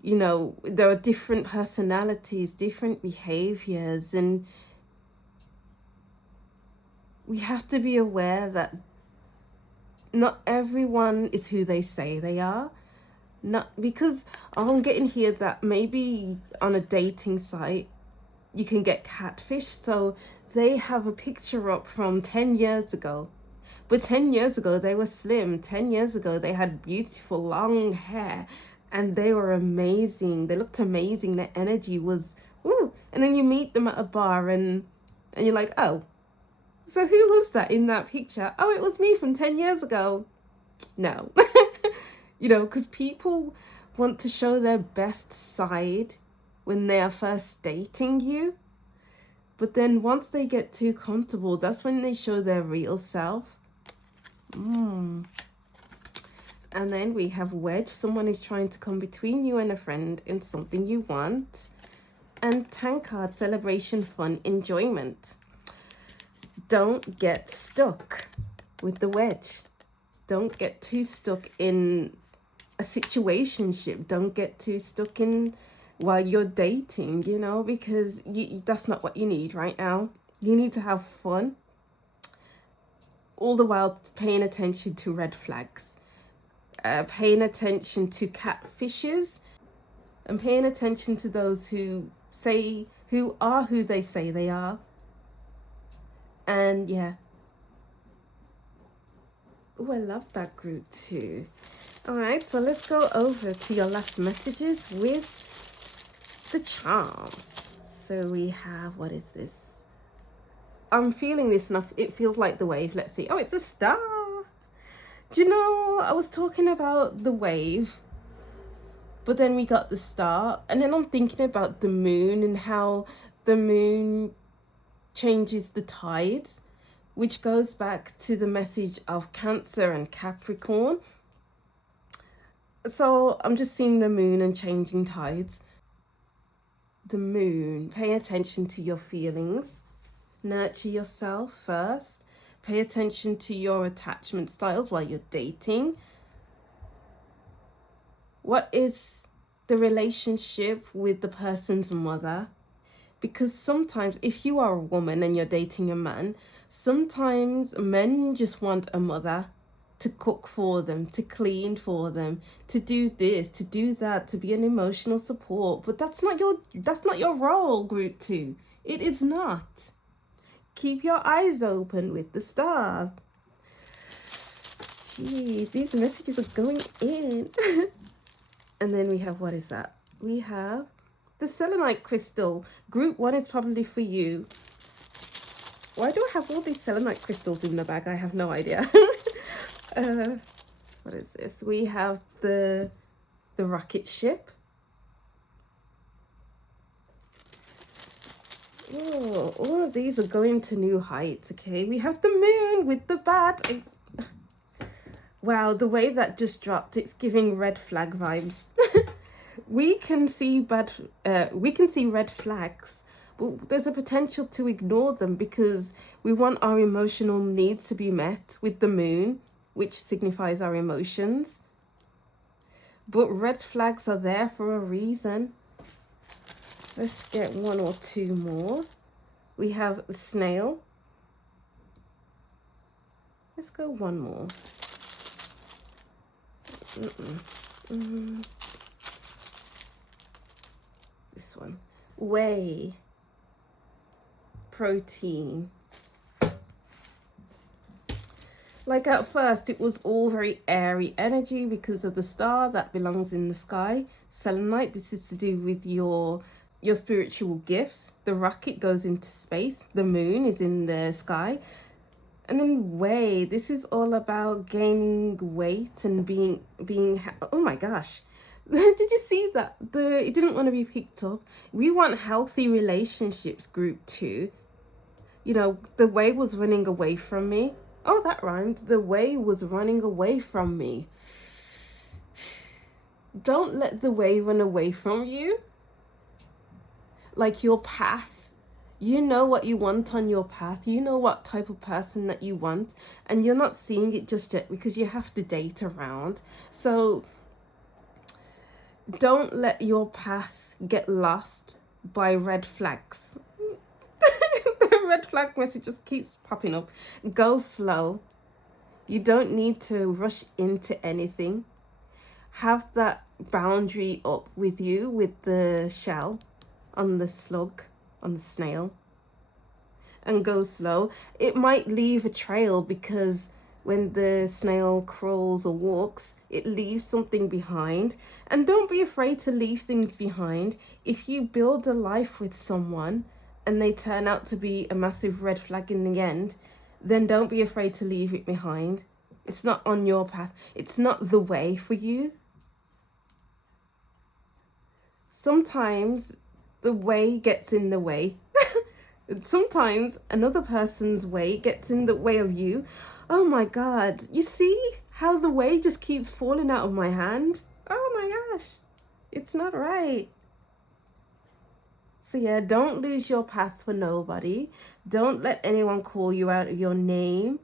you know, there are different personalities, different behaviors, and we have to be aware that not everyone is who they say they are. Not because I'm getting here that maybe on a dating site you can get catfished. So they have a picture up from 10 years ago. But 10 years ago, they were slim. 10 years ago, they had beautiful long hair. And they were amazing. They looked amazing. Their energy was, ooh. And then you meet them at a bar and you're like, oh, so who was that in that picture? Oh, it was me from 10 years ago. No. You know, because people want to show their best side when they are first dating you. But then once they get too comfortable, that's when they show their real self. And then we have wedge. Someone is trying to come between you and a friend in something you want. And tankard, celebration, fun, enjoyment. Don't get stuck with the wedge. Don't get too stuck in a situationship. Don't get too stuck in while you're dating, you know, because that's not what you need right now. You need to have fun, all the while paying attention to red flags, paying attention to catfishes, and paying attention to those who are who they say they are. And yeah. Oh, I love that group too. All right, so let's go over to your last messages with the charms. So we have, what is this? I'm feeling this enough. It feels like the wave. Let's see. Oh, it's a star. Do you know, I was talking about the wave, but then we got the star. And then I'm thinking about the moon and how the moon changes the tides, which goes back to the message of Cancer and Capricorn. So I'm just seeing the moon and changing tides. The moon, pay attention to your feelings. Nurture yourself first. Pay attention to your attachment styles while you're dating. What is the relationship with the person's mother? Because sometimes if you are a woman and you're dating a man, sometimes men just want a mother to cook for them, to clean for them, to do this, to do that, to be an emotional support. But that's not your role, group 2. It is not. Keep your eyes open with the star. Jeez, these messages are going in. And then we have, what is that? We have the selenite crystal. Group 1 is probably for you. Why do I have all these selenite crystals in the bag? I have no idea. What is this? We have the rocket ship. Oh, all of these are going to new heights, okay? We have the moon with the bat. Wow, the way that just dropped, it's giving red flag vibes. We can see red flags, but there's a potential to ignore them because we want our emotional needs to be met with the moon, which signifies our emotions. But red flags are there for a reason. Let's get one or two more. We have the snail. Let's go one more. This one. Whey. Protein. Like at first, it was all very airy energy because of the star that belongs in the sky. Selenite, this is to do with your spiritual gifts. The rocket goes into space. The moon is in the sky. And then whey, this is all about gaining weight and being oh my gosh. Did you see that? It didn't want to be picked up. We want healthy relationships, group 2. You know, the whey was running away from me. Oh, that rhymed. The whey was running away from me. Don't let the whey run away from you. Like your path. You know what you want on your path. You know what type of person that you want. And you're not seeing it just yet because you have to date around. So don't let your path get lost by red flags. The red flag message just keeps popping up. Go slow. You don't need to rush into anything. Have that boundary up with you with the shell on the slug, on the snail, and go slow. It might leave a trail because when the snail crawls or walks, it leaves something behind. And don't be afraid to leave things behind. If you build a life with someone and they turn out to be a massive red flag in the end, then don't be afraid to leave it behind. It's not on your path. It's not the way for you. Sometimes the way gets in the way. Sometimes another person's way gets in the way of you. Oh my God. You see how the way just keeps falling out of my hand? Oh my gosh. It's not right. So yeah, don't lose your path for nobody. Don't let anyone call you out of your name.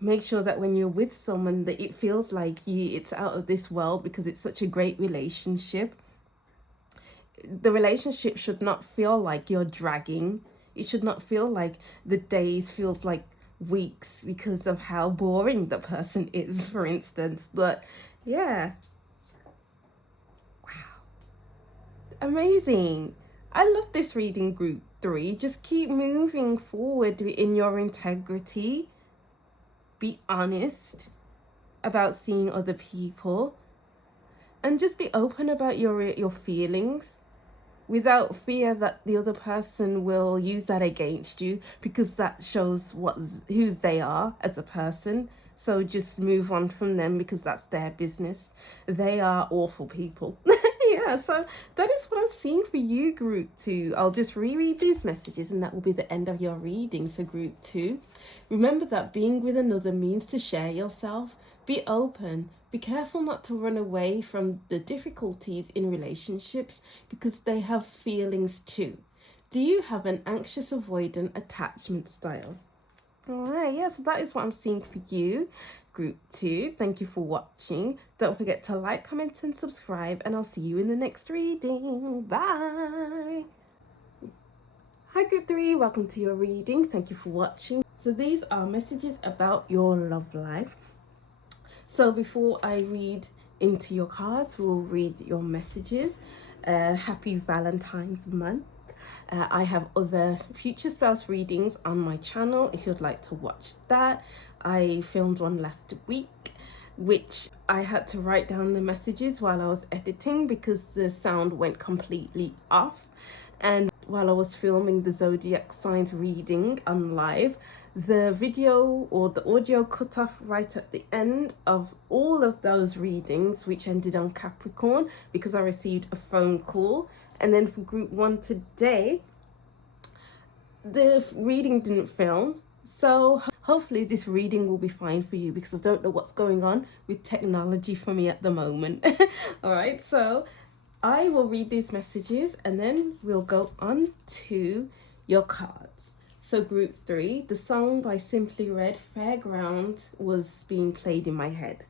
Make sure that when you're with someone that it feels like it's out of this world because it's such a great relationship. The relationship should not feel like you're dragging. It should not feel like the days feels like weeks because of how boring the person is, for instance. But yeah. Wow. Amazing. I love this reading, group 3. Just keep moving forward in your integrity. Be honest about seeing other people. And just be open about your feelings, without fear that the other person will use that against you, because that shows who they are as a person. So just move on from them because that's their business. They are awful people. Yeah, so that is what I'm seeing for you, group 2. I'll just reread these messages and that will be the end of your reading. So group 2, remember that being with another means to share yourself. Be open. Be careful not to run away from the difficulties in relationships because they have feelings too. Do you have an anxious avoidant attachment style? All right, yeah, so that is what I'm seeing for you, group 2. Thank you for watching. Don't forget to like, comment, and subscribe, and I'll see you in the next reading. Bye. Hi, group 3. Welcome to your reading. Thank you for watching. So these are messages about your love life. So before I read into your cards, we'll read your messages. Happy Valentine's month. I have other future spouse readings on my channel if you'd like to watch that. I filmed one last week, which I had to write down the messages while I was editing because the sound went completely off. And while I was filming the zodiac signs reading on live, the video or the audio cut off right at the end of all of those readings, which ended on Capricorn because I received a phone call. And then for group 1 today, the reading didn't film, so hopefully this reading will be fine for you, because I don't know what's going on with technology for me at the moment. All right, so I will read these messages and then we'll go on to your cards. So group 3, the song by Simply Red, Fairground, was being played in my head.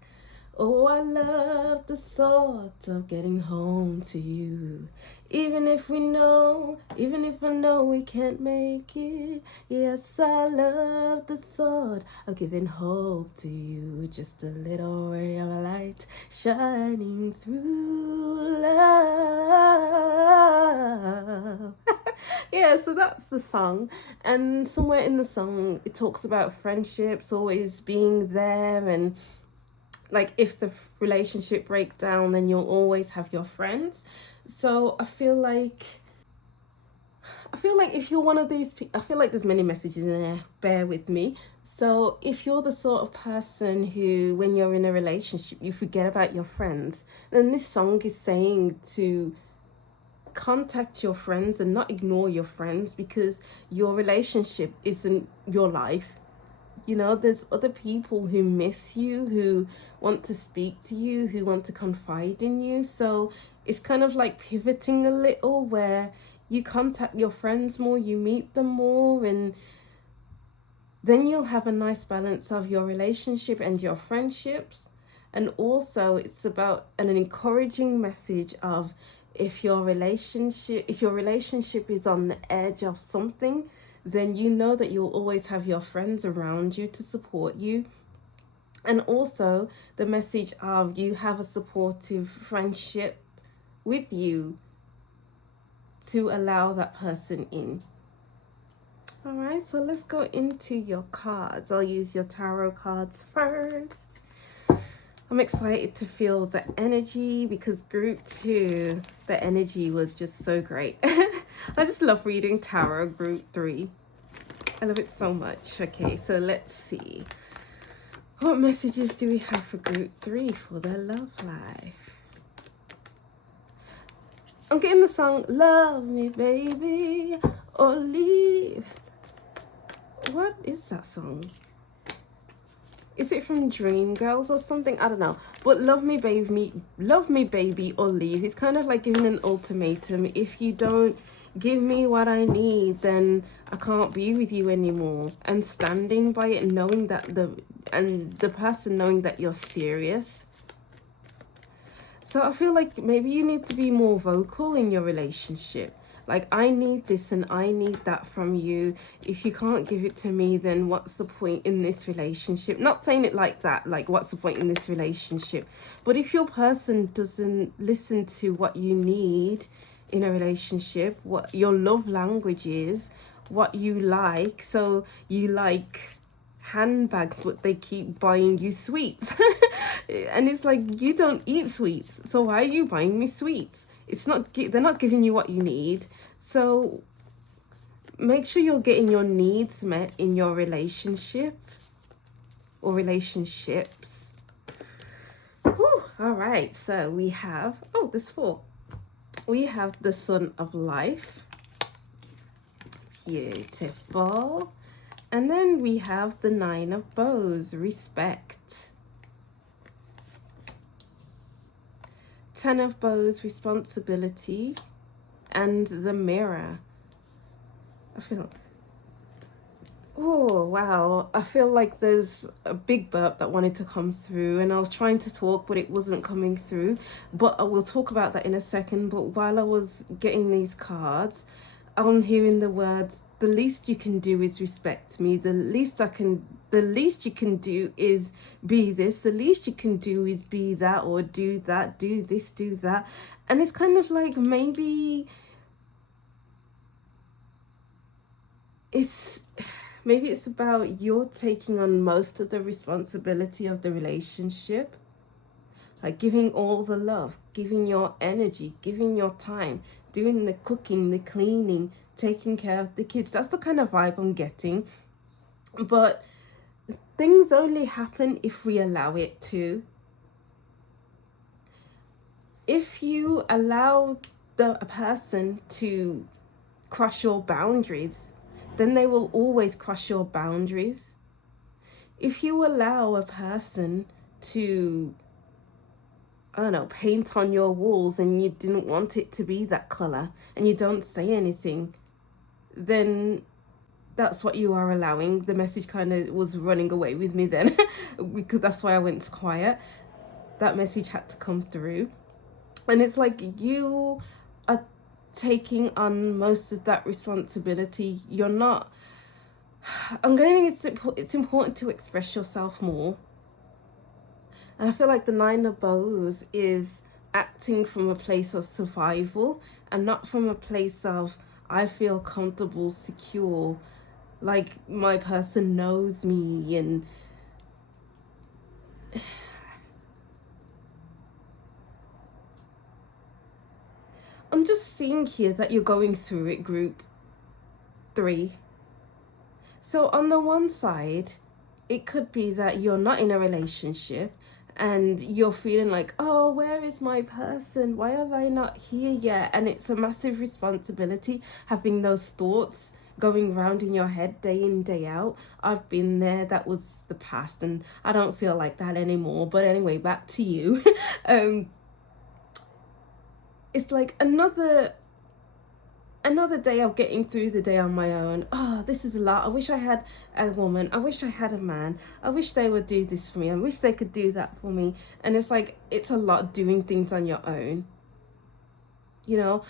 Oh, I love the thought of getting home to you. Even if I know we can't make it. Yes, I love the thought of giving hope to you. Just a little ray of light shining through love. Yeah, so that's the song. And somewhere in the song, it talks about friendships always being there, and like if the relationship breaks down, then you'll always have your friends. So I feel like if you're one of these I feel like there's many messages in there, bear with me. So if you're the sort of person who, when you're in a relationship, you forget about your friends, then this song is saying to contact your friends and not ignore your friends, because your relationship isn't your life. You know, there's other people who miss you, who want to speak to you, who want to confide in you. So it's kind of like pivoting a little, where you contact your friends more, you meet them more, and then you'll have a nice balance of your relationship and your friendships. And also it's about an encouraging message of, if your relationship is on the edge of something, then you know that you'll always have your friends around you to support you. And also the message of, you have a supportive friendship with you to allow that person in. All right, so let's go into your cards. I'll use your tarot cards first. I'm excited to feel the energy, because group 2, the energy was just so great. I just love reading tarot group 3. I love it so much. Okay, so let's see. What messages do we have for group 3 for their love life? I'm getting the song Love Me Baby or Leave. What is that song? Is it from Dreamgirls or something? I don't know. But love me baby or leave. It's kind of like giving an ultimatum. If you don't give me what I need, then I can't be with you anymore. And standing by it, knowing that the person knowing that you're serious. So I feel like maybe you need to be more vocal in your relationship. Like, I need this and I need that from you. If you can't give it to me, then what's the point in this relationship? Not saying it like that, like what's the point in this relationship? But if your person doesn't listen to what you need in a relationship, what your love language is, what you like. So you like handbags, but they keep buying you sweets. And it's like, you don't eat sweets, so why are you buying me sweets? They're not giving you what you need. So make sure you're getting your needs met in your relationship or relationships. Whew, all right, so we have, there's 4. We have the Sun of Life. Beautiful. And then we have the 9 of Bows, Respect. 10 of Bows, Responsibility. And the Mirror. Oh wow, I feel like there's a big burp that wanted to come through, and I was trying to talk but it wasn't coming through, but I will talk about that in a second. But while I was getting these cards, I'm hearing the words, the least you can do is respect me, the least you can do is be this, the least you can do is be that, or do that, do this, do that. And it's kind of like, maybe it's about you're taking on most of the responsibility of the relationship, like giving all the love, giving your energy, giving your time, doing the cooking, the cleaning, taking care of the kids. That's the kind of vibe I'm getting. But things only happen if we allow it to. If you allow a person to cross your boundaries, then they will always cross your boundaries. If you allow a person to, I don't know, paint on your walls and you didn't want it to be that color and you don't say anything, then that's what you are allowing. The message kind of was running away with me then because that's why I went quiet. That message had to come through. And it's like you are taking on most of that responsibility. You're not, it's important to express yourself more. And I feel like the Nine of Bows is acting from a place of survival and not from a place of, I feel comfortable, secure, like my person knows me. And I'm just seeing here that you're going through it, group 3. So on the one side, it could be that you're not in a relationship and you're feeling like, oh, where is my person? Why are they not here yet? And it's a massive responsibility having those thoughts going round in your head day in, day out. I've been there. That was the past and I don't feel like that anymore. But anyway, back to you. It's like another day of getting through the day on my own. Oh, this is a lot. I wish I had a woman. I wish I had a man. I wish they would do this for me. I wish they could do that for me. And it's like, it's a lot doing things on your own. You know,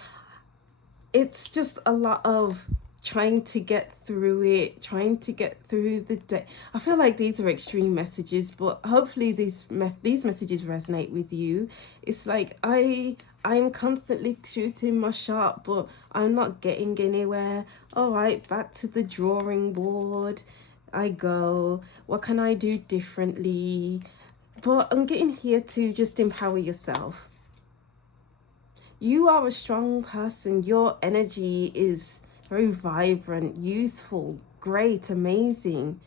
it's just a lot of trying to get through it, trying to get through the day. I feel like these are extreme messages, but hopefully these messages resonate with you. It's like I'm constantly shooting my shot, but I'm not getting anywhere. All right, back to the drawing board I go. What can I do differently? But I'm getting here to just empower yourself. You are a strong person. Your energy is very vibrant, youthful, great, amazing.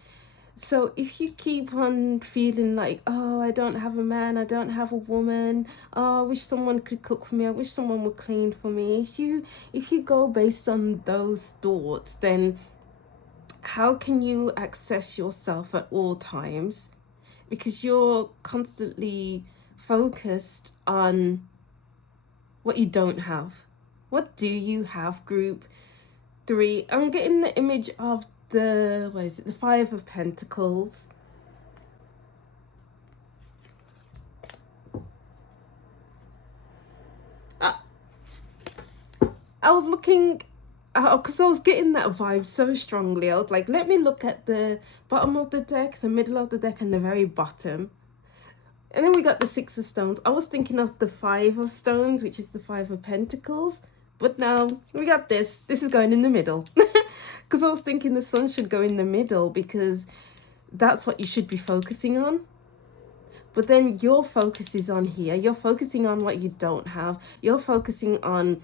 So if you keep on feeling like, oh, I don't have a man, I don't have a woman, oh, I wish someone could cook for me, I wish someone would clean for me. If you go based on those thoughts, then how can you access yourself at all times? Because you're constantly focused on what you don't have. What do you have, group 3? I'm getting the image of the 5 of Pentacles. I was looking, because I was getting that vibe so strongly. I was like, let me look at the bottom of the deck, the middle of the deck, and the very bottom. And then we got the 6 of Stones. I was thinking of the 5 of Stones, which is the 5 of Pentacles. But now we got this. This is going in the middle. Because I was thinking the sun should go in the middle because that's what you should be focusing on. But then your focus is on here. You're focusing on what you don't have. You're focusing on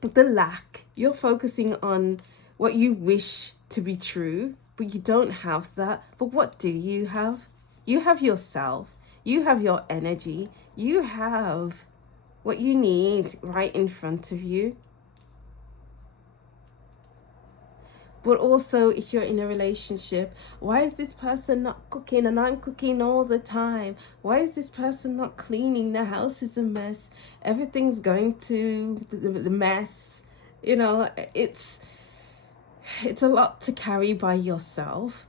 the lack. You're focusing on what you wish to be true, but you don't have that. But what do you have? You have yourself. You have your energy. You have what you need right in front of you. But also, if you're in a relationship, why is this person not cooking and I'm cooking all the time? Why is this person not cleaning? The house is a mess. Everything's going to the mess. You know, it's a lot to carry by yourself.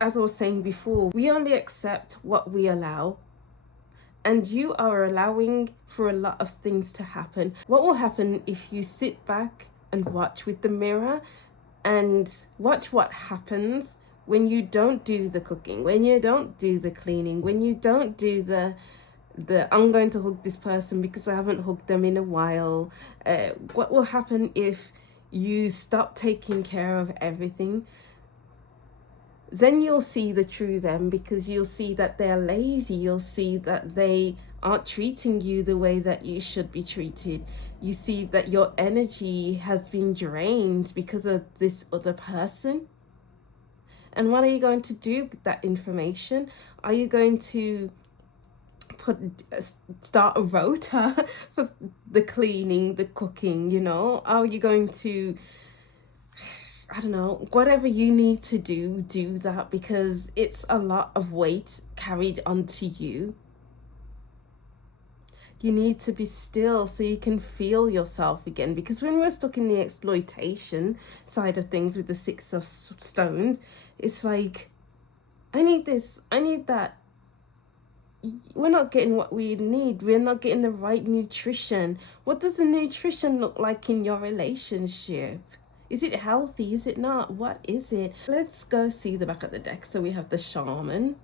As I was saying before, we only accept what we allow. And you are allowing for a lot of things to happen. What will happen if you sit back and watch with the mirror and watch what happens when you don't do the cooking, when you don't do the cleaning, when you don't do the I'm going to hug this person because I haven't hugged them in a while. What will happen if you stop taking care of everything? Then you'll see the true them, because you'll see that they're lazy. You'll see that they aren't treating you the way that you should be treated. You see that your energy has been drained because of this other person. And what are you going to do with that information? Are you going to start a rota for the cleaning, the cooking, you know? Are you going to, I don't know, whatever you need to do that, because it's a lot of weight carried onto you. You need to be still so you can feel yourself again, because when we're stuck in the exploitation side of things with the Six of Stones, it's like, I need this, I need that. We're not getting what we need. We're not getting the right nutrition. What does the nutrition look like in your relationship? Is it healthy? Is it not? What is it? Let's go see the back of the deck. So we have the Shaman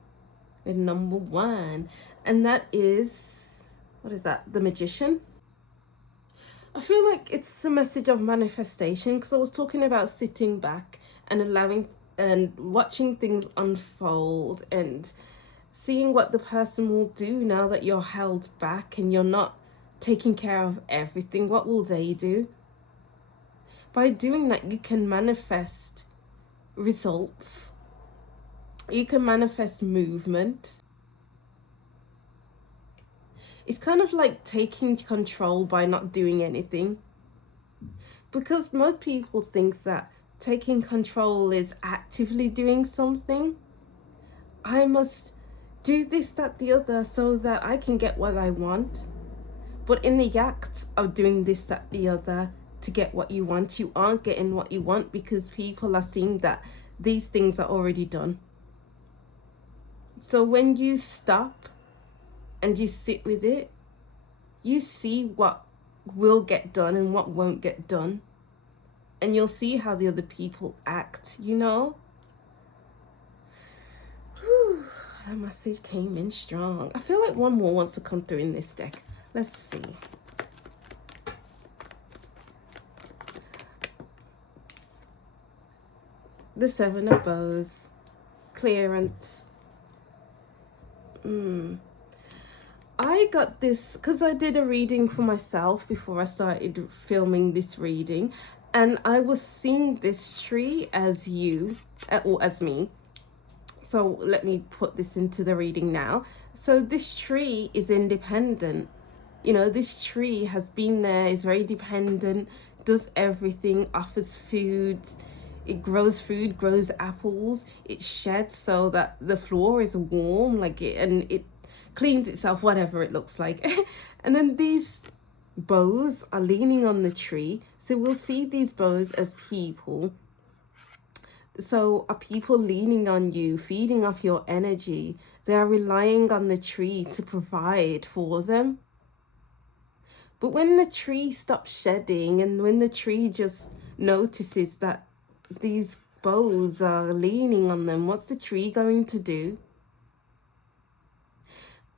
with number 1, and that is, what is that? The Magician. I feel like it's a message of manifestation, because I was talking about sitting back and allowing and watching things unfold and seeing what the person will do now that you're held back and you're not taking care of everything. What will they do? By doing that, you can manifest results. You can manifest movement. It's kind of like taking control by not doing anything. Because most people think that taking control is actively doing something. I must do this, that, the other, so that I can get what I want. But in the act of doing this, that, the other to get what you want, you aren't getting what you want, because people are seeing that these things are already done. So when you stop and you sit with it, you see what will get done and what won't get done. And you'll see how the other people act, you know? Whew, that message came in strong. I feel like one more wants to come through in this deck. Let's see. The Seven of Bows. Clearance. I got this because I did a reading for myself before I started filming this reading, and I was seeing this tree as you, or as me. So let me put this into the reading now. So this tree is independent. You know, this tree has been there, is very dependent, does everything, offers foods. It grows food, grows apples. It sheds so that the floor is warm, and it cleans itself, whatever it looks like. And then these bows are leaning on the tree. So we'll see these bows as people. So are people leaning on you, feeding off your energy? They are relying on the tree to provide for them. But when the tree stops shedding, and when the tree just notices that these bows are leaning on them, what's the tree going to do?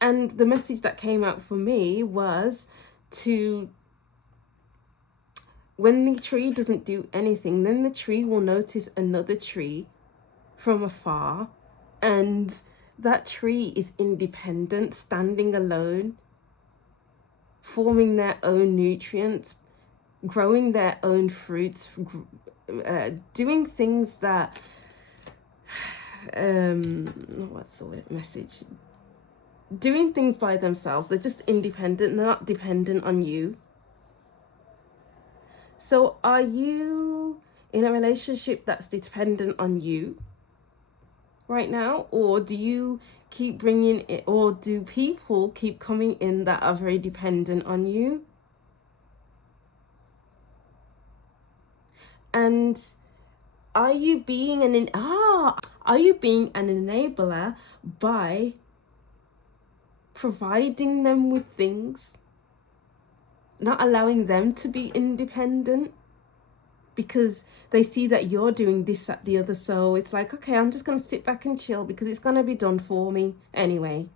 And the message that came out for me was to, when the tree doesn't do anything, then the tree will notice another tree from afar, and that tree is independent, standing alone, forming their own nutrients, growing their own fruits, doing things that, what's the word, message? Doing things by themselves. They're just independent. They're not dependent on you. So are you in a relationship that's dependent on you right now? Or do you keep bringing it, or do people keep coming in that are very dependent on you? And are you being an enabler by providing them with things, not allowing them to be independent, because they see that you're doing this, that, the other? So it's like, okay, I'm just going to sit back and chill because it's going to be done for me anyway.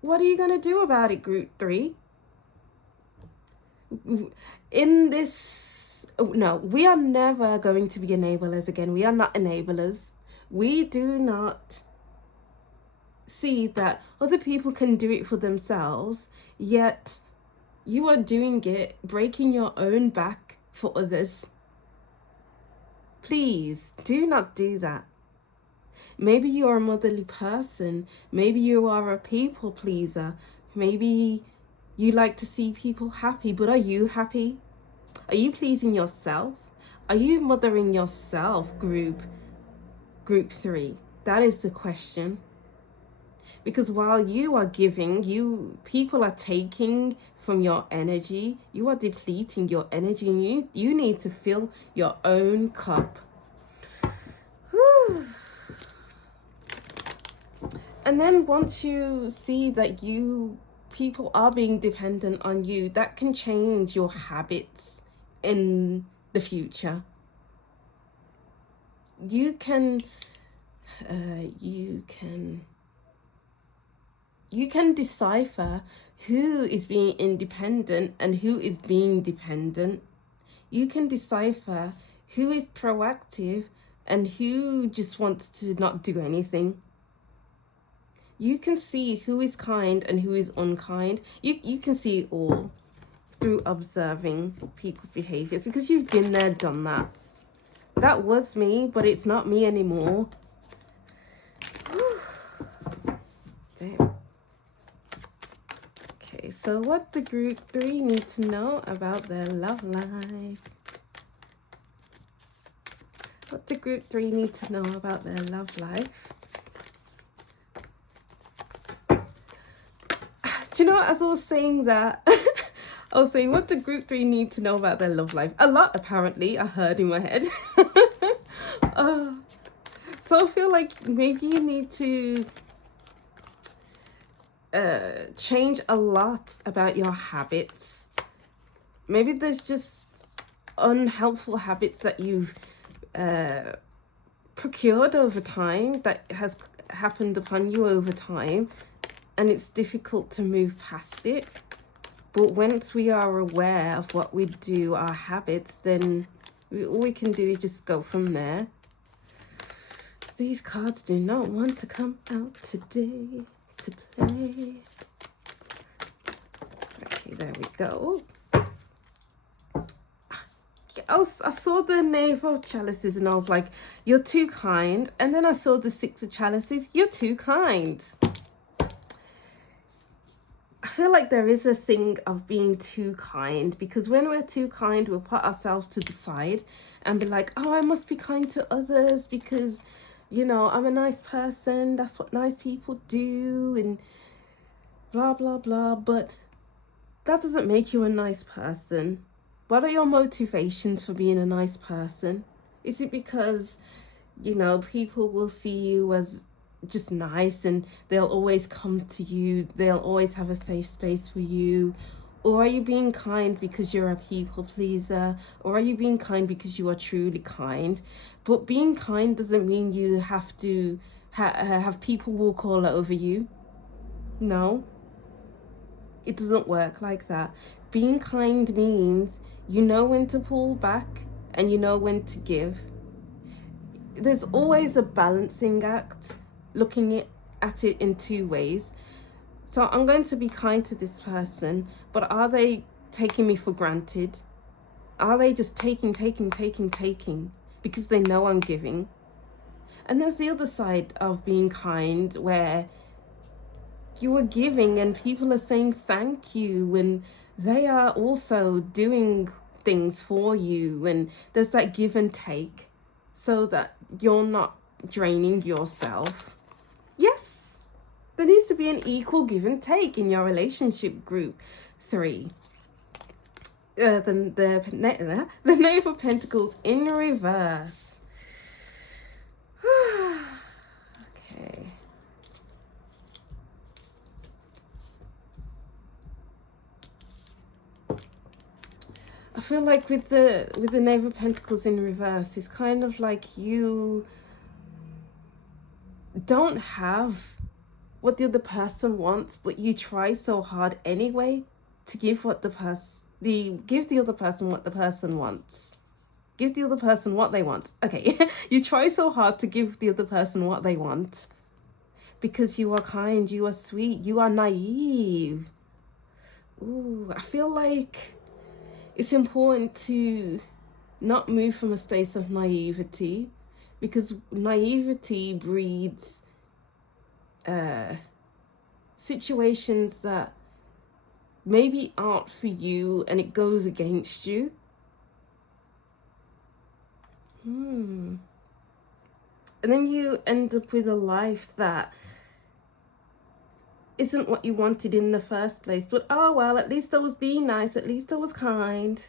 What are you going to do about it, Group 3? In this, no, we are never going to be enablers again. We are not enablers. We do not see that other people can do it for themselves, yet you are doing it, breaking your own back for others. Please do not do that. Maybe you're a motherly person. Maybe you are a people pleaser. Maybe you like to see people happy, but are you happy? Are you pleasing yourself? Are you mothering yourself, group 3? That is the question. Because while you are giving, people are taking from your energy. You are depleting your energy, and you need to fill your own cup. And then once you see that people are being dependent on you, that can change your habits in the future. You can decipher who is being independent and who is being dependent. You can decipher who is proactive and who just wants to not do anything. You can see who is kind and who is unkind. You can see it all through observing people's behaviors, because you've been there, done that. That was me, but it's not me anymore. Damn. Okay, so what do group 3 need to know about their love life? What do group 3 need to know about their love life? Do you know, as I was saying that, I was saying, what do group 3 need to know about their love life? A lot, apparently, I heard in my head. So I feel like maybe you need to change a lot about your habits. Maybe there's just unhelpful habits that you've procured over time, that has happened upon you over time, and it's difficult to move past it. But once we are aware of what we do, our habits, then all we can do is just go from there. These cards do not want to come out today to play. Okay, there we go. I saw the Knave of Chalices and I was like, you're too kind. And then I saw the Six of Chalices, you're too kind. I feel like there is a thing of being too kind, because when we're too kind, we'll put ourselves to the side and be like, oh, I must be kind to others because, you know, I'm a nice person. That's what nice people do and blah, blah, blah. But that doesn't make you a nice person. What are your motivations for being a nice person? Is it because, you know, people will see you as just nice and they'll always come to you, they'll always have a safe space for you? Or are you being kind because you're a people pleaser? Or are you being kind because you are truly kind? But being kind doesn't mean you have to have people walk all over you. No, it doesn't work like that. Being kind means you know when to pull back and you know when to give. There's always a balancing act, looking at it in two ways. So I'm going to be kind to this person, but are they taking me for granted? Are they just taking because they know I'm giving? And there's the other side of being kind, where you are giving and people are saying thank you and they are also doing things for you, and there's that give and take so that you're not draining yourself. Yes, there needs to be an equal give and take in your relationship, group 3. The Knave of Pentacles in reverse. Okay. I feel like with the Knave of Pentacles in reverse, it's kind of like you don't have what the other person wants, but you try so hard anyway to give what give the other person what the person wants. Give the other person what they want. Okay, you try so hard to give the other person what they want because you are kind, you are sweet, you are naive. Ooh, I feel like it's important to not move from a space of naivety, because naivety breeds situations that maybe aren't for you, and it goes against you. And then you end up with a life that isn't what you wanted in the first place. But oh well, at least I was being nice, at least I was kind,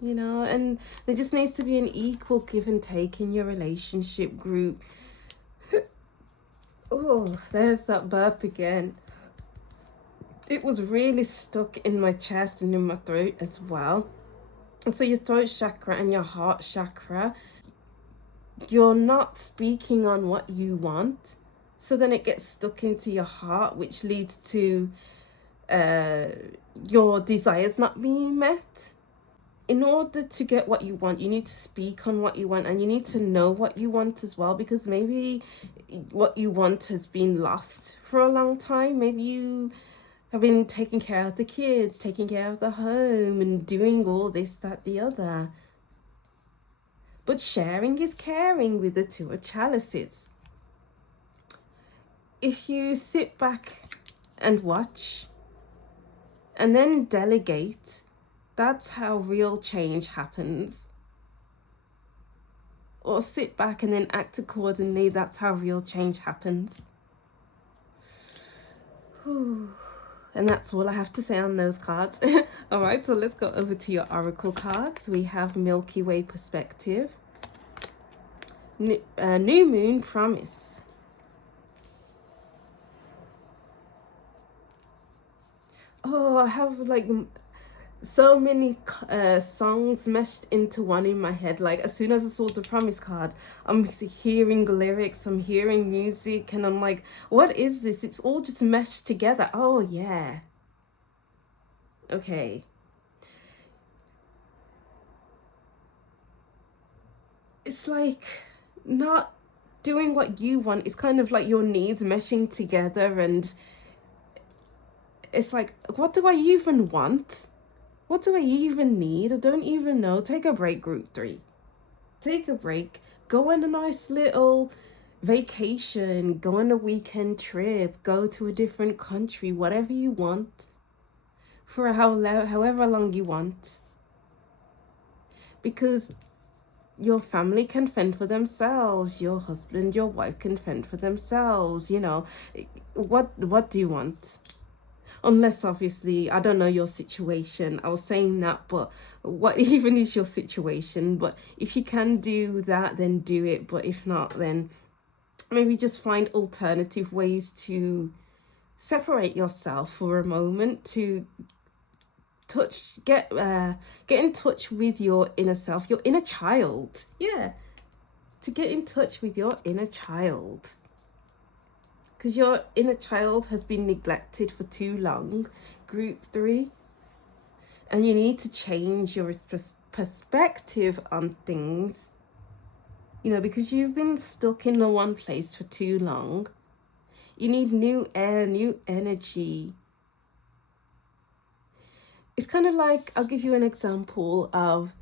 you know. And there just needs to be an equal give and take in your relationship group. Oh, there's that burp again. It was really stuck in my chest and in my throat as well. And so your throat chakra and your heart chakra, you're not speaking on what you want. So then it gets stuck into your heart, which leads to your desires not being met. In order to get what you want, you need to speak on what you want, and you need to know what you want as well, because maybe what you want has been lost for a long time. Maybe you have been taking care of the kids, taking care of the home, and doing all this, that, the other. But sharing is caring with the Two of Chalices. If you sit back and watch and then delegate, that's how real change happens. Or sit back and then act accordingly, that's how real change happens. Whew. And that's all I have to say on those cards. All right, so let's go over to your oracle cards. We have Milky Way Perspective, New Moon Promise, oh, I have like so many songs meshed into one in my head. Like as soon as I saw the promise card, I'm hearing lyrics, I'm hearing music, and I'm like, what is this? It's all just meshed together. Oh yeah, okay. It's like not doing what you want. It's kind of like your needs meshing together, and it's like, what do I even want? What do I even need? I don't even know. Take a break, group 3. Take a break. Go on a nice little vacation. Go on a weekend trip. Go to a different country. Whatever you want. For however long you want. Because your family can fend for themselves. Your husband, your wife can fend for themselves. You know, what do you want? Unless obviously, I don't know your situation. I was saying that, but what even is your situation? But if you can do that, then do it. But if not, then maybe just find alternative ways to separate yourself for a moment, to get in touch with your inner self, your inner child. Yeah, to get in touch with your inner child. Because your inner child has been neglected for too long, group 3. And you need to change your perspective on things. You know, because you've been stuck in the one place for too long. You need new air, new energy. It's kind of like, I'll give you an example of,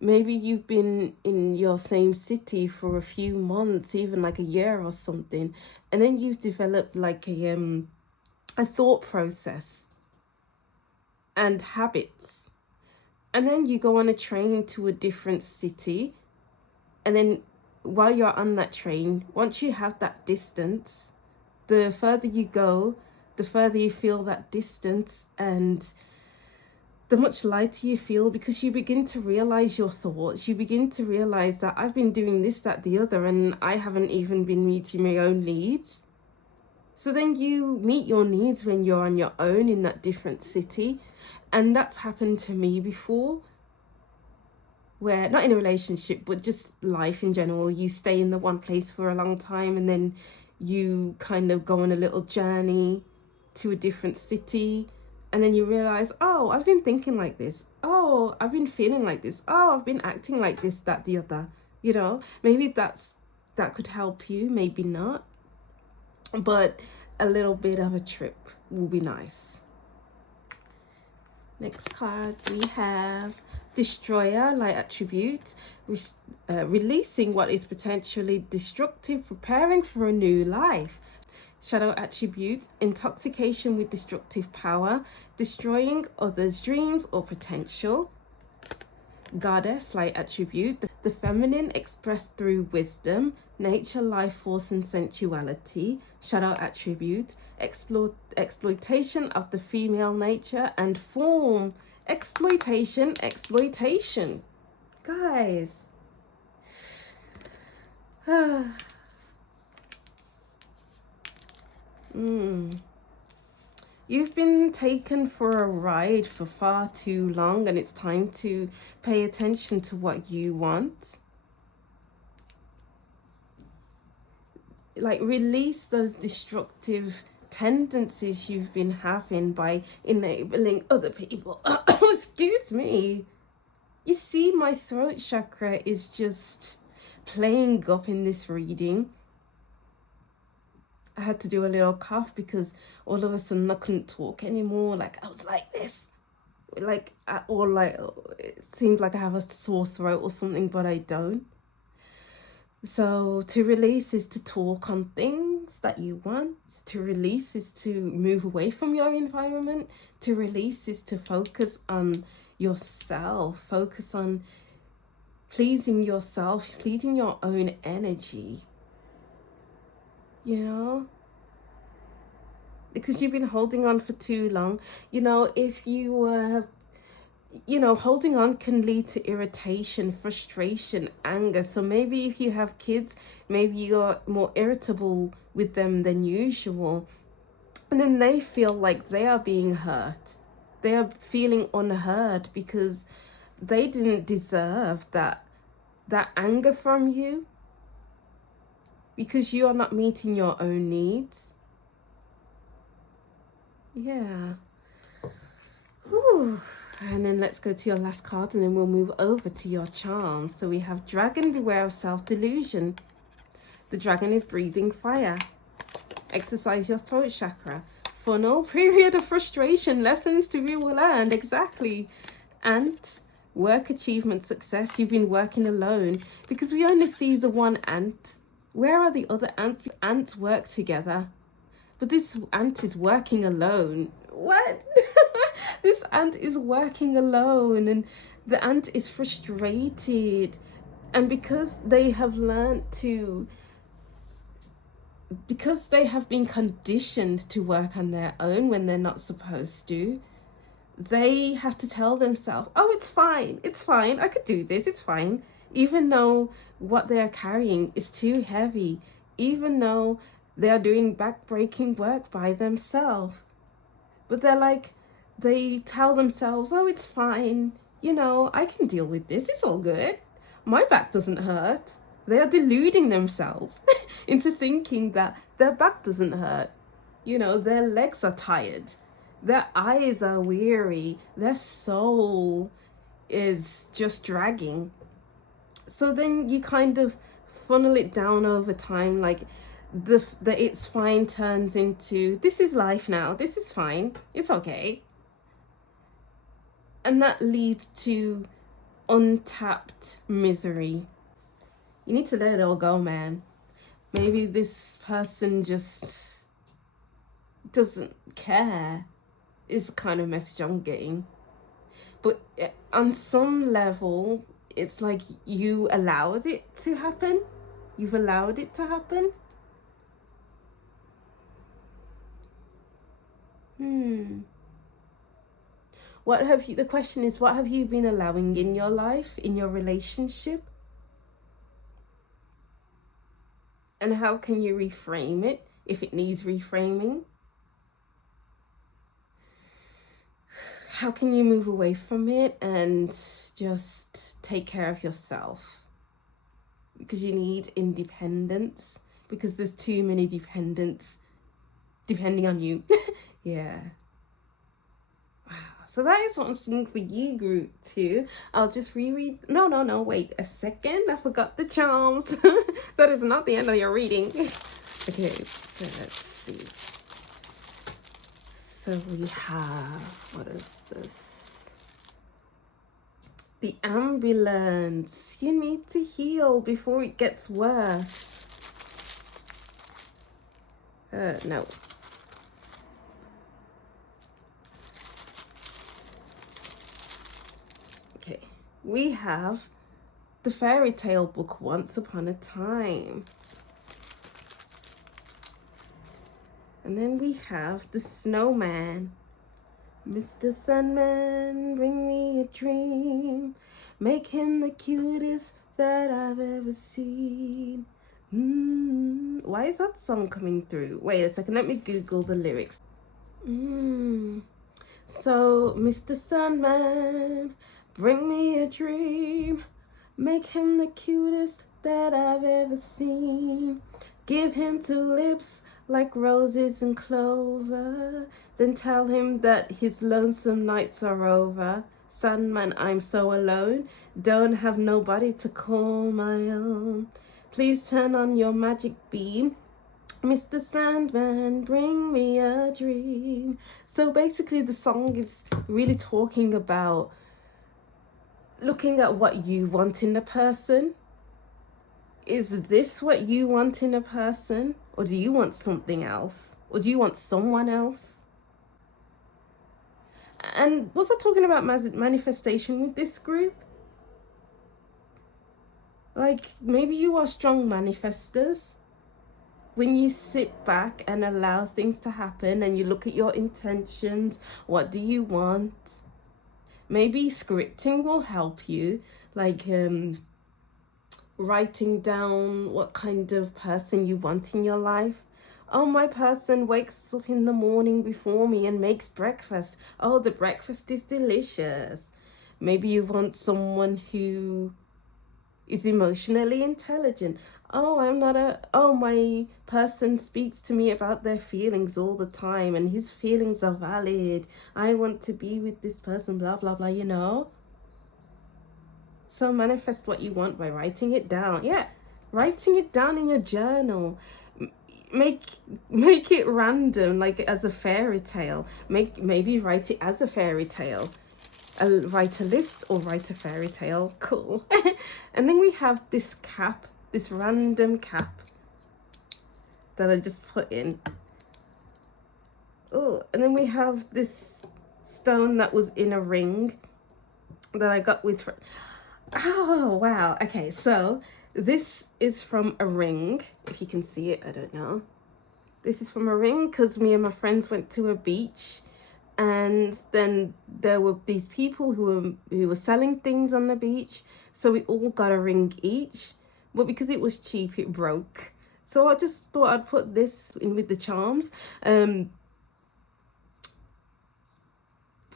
maybe you've been in your same city for a few months, even like a year or something, and then you've developed like a thought process and habits, and then you go on a train to a different city, and then while you're on that train, once you have that distance, the further you go, the further you feel that distance, and the much lighter you feel, because you begin to realize your thoughts. You begin to realize that I've been doing this, that, the other, and I haven't even been meeting my own needs. So then you meet your needs when you're on your own in that different city. And that's happened to me before, where, not in a relationship, but just life in general, you stay in the one place for a long time, and then you kind of go on a little journey to a different city. And then you realize, oh, I've been thinking like this. Oh, I've been feeling like this. Oh, I've been acting like this, that, the other. You know, maybe that could help you, maybe not. But a little bit of a trip will be nice. Next cards we have Destroyer, light attribute, releasing what is potentially destructive, preparing for a new life. Shadow attribute, intoxication with destructive power, destroying others' dreams or potential. Goddess, light attribute, the feminine expressed through wisdom, nature, life force, and sensuality. Shadow attribute, exploitation of the female nature and form. Exploitation. Guys. You've been taken for a ride for far too long, and it's time to pay attention to what you want. Like, release those destructive tendencies you've been having by enabling other people. Excuse me. You see, my throat chakra is just playing up in this reading. I had to do a little cough because all of a sudden I couldn't talk anymore. Like, I was like this. Like, it seems like I have a sore throat or something, but I don't. So to release is to talk on things that you want. To release is to move away from your environment. To release is to focus on yourself. Focus on pleasing yourself, pleasing your own energy. You know? Because you've been holding on for too long. You know, if you were... holding on can lead to irritation, frustration, anger. So maybe if you have kids, maybe you're more irritable with them than usual. And then they feel like they are being hurt. They are feeling unheard because they didn't deserve that anger from you. Because you are not meeting your own needs. Yeah. Whew. And then let's go to your last card and then we'll move over to your charms. So we have Dragon, beware of self-delusion. The dragon is breathing fire. Exercise your throat chakra. Funnel, period of frustration, lessons to be learned. Exactly. Ant, work, achievement, success. You've been working alone because we only see the one ant. Where are the other ants? Ants work together. But this ant is working alone. What? This ant is working alone and the ant is frustrated. And because they have learned to, because they have been conditioned to work on their own when they're not supposed to, they have to tell themselves, oh, it's fine, I could do this, it's fine. Even though what they're carrying is too heavy, even though they're doing back-breaking work by themselves. But they tell themselves, oh, it's fine. I can deal with this. It's all good. My back doesn't hurt. They are deluding themselves into thinking that their back doesn't hurt. Their legs are tired. Their eyes are weary. Their soul is just dragging. So then you kind of funnel it down over time, like the it's fine turns into this is life now, this is fine, it's okay. And that leads to untapped misery. You need to let it all go, man. Maybe this person just doesn't care, is the kind of message I'm getting. But on some level, it's like you allowed it to happen. You've allowed it to happen. The question is, what have you been allowing in your life, in your relationship? And how can you reframe it if it needs reframing? How can you move away from it and just take care of yourself? Because you need independence, because there's too many dependents depending on you. Yeah. Wow. So that is what I'm seeing for you, group 2. I'll just reread. No, wait a second. I forgot the charms. That is not the end of your reading. Okay, so let's see. So we have, what is this? The ambulance. You need to heal before it gets worse. No. Okay. We have the fairy tale book, Once Upon a Time. And then we have the snowman. Mr. Sandman, bring me a dream. Make him the cutest that I've ever seen. Why is that song coming through? Wait a second, let me Google the lyrics. So, Mr. Sandman, bring me a dream. Make him the cutest that I've ever seen. Give him two lips like roses and clover. Then tell him that his lonesome nights are over. Sandman, I'm so alone. Don't have nobody to call my own. Please turn on your magic beam. Mr. Sandman, bring me a dream. So basically the song is really talking about looking at what you want in a person. Is this what you want in a person? Or do you want something else? Or do you want someone else? And was I talking about manifestation with this group? Like, maybe you are strong manifestors. When you sit back and allow things to happen and you look at your intentions, what do you want? Maybe scripting will help you, like writing down what kind of person you want in your life. Oh, my person wakes up in the morning before me and makes breakfast. Oh, the breakfast is delicious. Maybe you want someone who is emotionally intelligent. Oh, my person speaks to me about their feelings all the time and his feelings are valid. I want to be with this person, blah, blah, blah, you know? So manifest what you want by writing it down. Yeah, writing it down in your journal. Make it random, like as a fairy tale. Maybe write it as a fairy tale. Write a list or write a fairy tale. Cool. And then we have this cap, this random cap that I just put in. Oh, and then we have this stone that was in a ring that I got with. Oh, wow. Okay, so this is from a ring. If you can see it, I don't know. This is from a ring because me and my friends went to a beach. And then there were these people who were selling things on the beach. So we all got a ring each. But because it was cheap, it broke. So I just thought I'd put this in with the charms.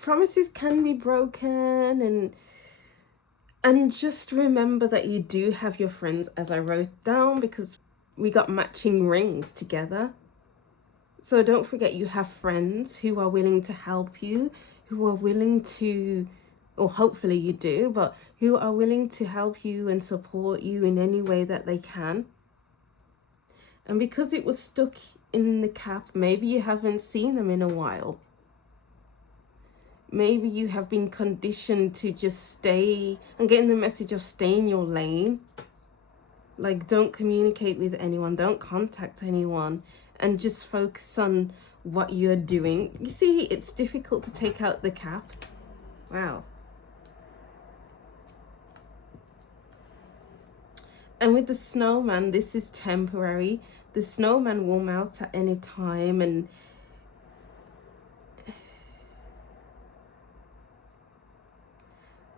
Promises can be broken, and just remember that you do have your friends, as I wrote down, because we got matching rings together. So don't forget you have friends who are willing to help you, who are willing to, or hopefully you do, but who are willing to help you and support you in any way that they can. And because it was stuck in the cap, maybe you haven't seen them in a while. Maybe you have been conditioned to just stay and getting the message of stay in your lane. Like, don't communicate with anyone, don't contact anyone, and just focus on what you're doing. You see, it's difficult to take out the cap. Wow. And with the snowman, this is temporary. The snowman will melt at any time, and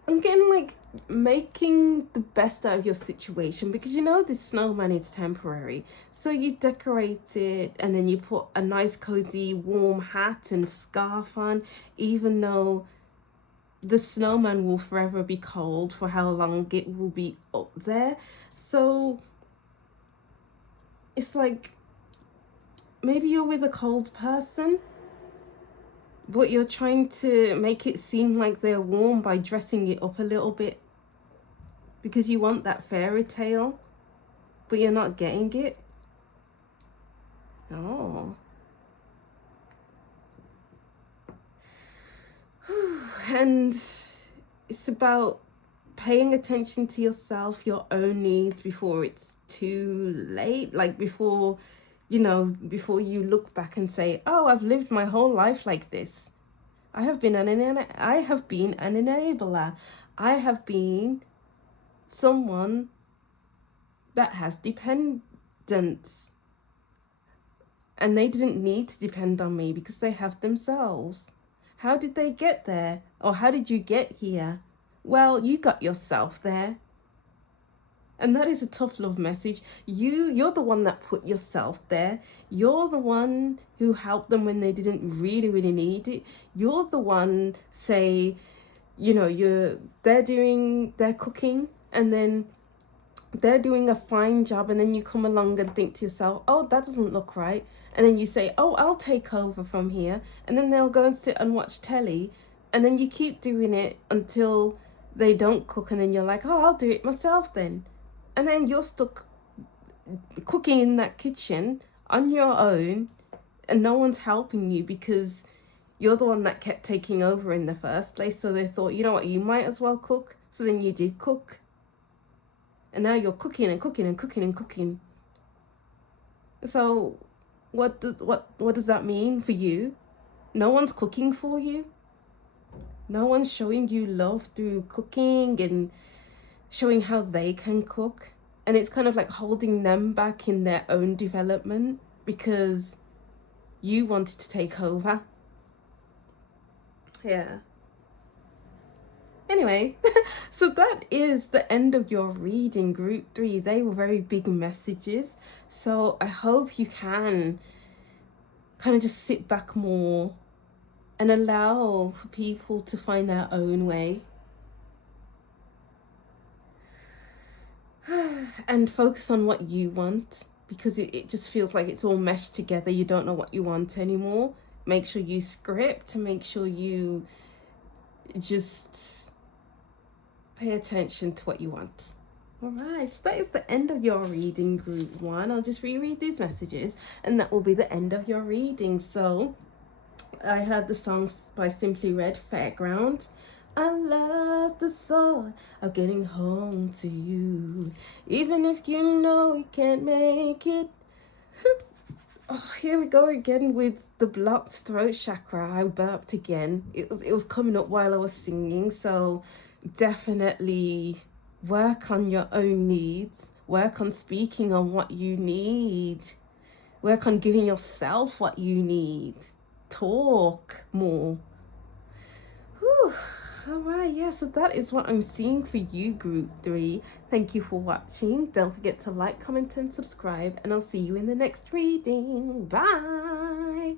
I'm getting like making the best out of your situation, because you know this snowman is temporary. So you decorate it and then you put a nice cozy warm hat and scarf on, even though the snowman will forever be cold for how long it will be up there. So it's like maybe you're with a cold person, but you're trying to make it seem like they're warm by dressing it up a little bit because you want that fairy tale, but you're not getting it. Oh. And it's about paying attention to yourself, your own needs before it's too late, like before, before you look back and say, oh, I've lived my whole life like this. I have been an enabler. I have been someone that has dependence, and they didn't need to depend on me because they have themselves. How did they get there? Or how did you get here? Well, you got yourself there. And that is a tough love message. You're the one that put yourself there. You're the one who helped them when they didn't really, really need it. You're the one, say, they're cooking, and then they're doing a fine job, and then you come along and think to yourself, oh, that doesn't look right. And then you say, oh, I'll take over from here. And then they'll go and sit and watch telly. And then you keep doing it until they don't cook. And then you're like, oh, I'll do it myself then. And then you're stuck cooking in that kitchen on your own, and no one's helping you because you're the one that kept taking over in the first place. So they thought, you know what, you might as well cook. So then you did cook. And now you're cooking and cooking and cooking and cooking. So what does that mean for you? No one's cooking for you. No one's showing you love through cooking and showing how they can cook. And it's kind of like holding them back in their own development because you wanted to take over. Yeah. Anyway, so that is the end of your reading, group 3. They were very big messages. So I hope you can kind of just sit back more and allow for people to find their own way. And focus on what you want, because it just feels like it's all meshed together. You don't know what you want anymore. Make sure you script, make sure you just pay attention to what you want. All right, so that is the end of your reading, group 1. I'll just reread these messages and that will be the end of your reading. So I heard the song by Simply Red, Fairground. I love the thought of getting home to you, even if you know you can't make it. Oh, here we go again with the blocked throat chakra. I burped again. It was coming up while I was singing, so definitely work on your own needs. Work on speaking on what you need. Work on giving yourself what you need. Talk more. Whew. All right, yeah, so that is what I'm seeing for you, group 3. Thank you for watching. Don't forget to like, comment, and subscribe, and I'll see you in the next reading. Bye.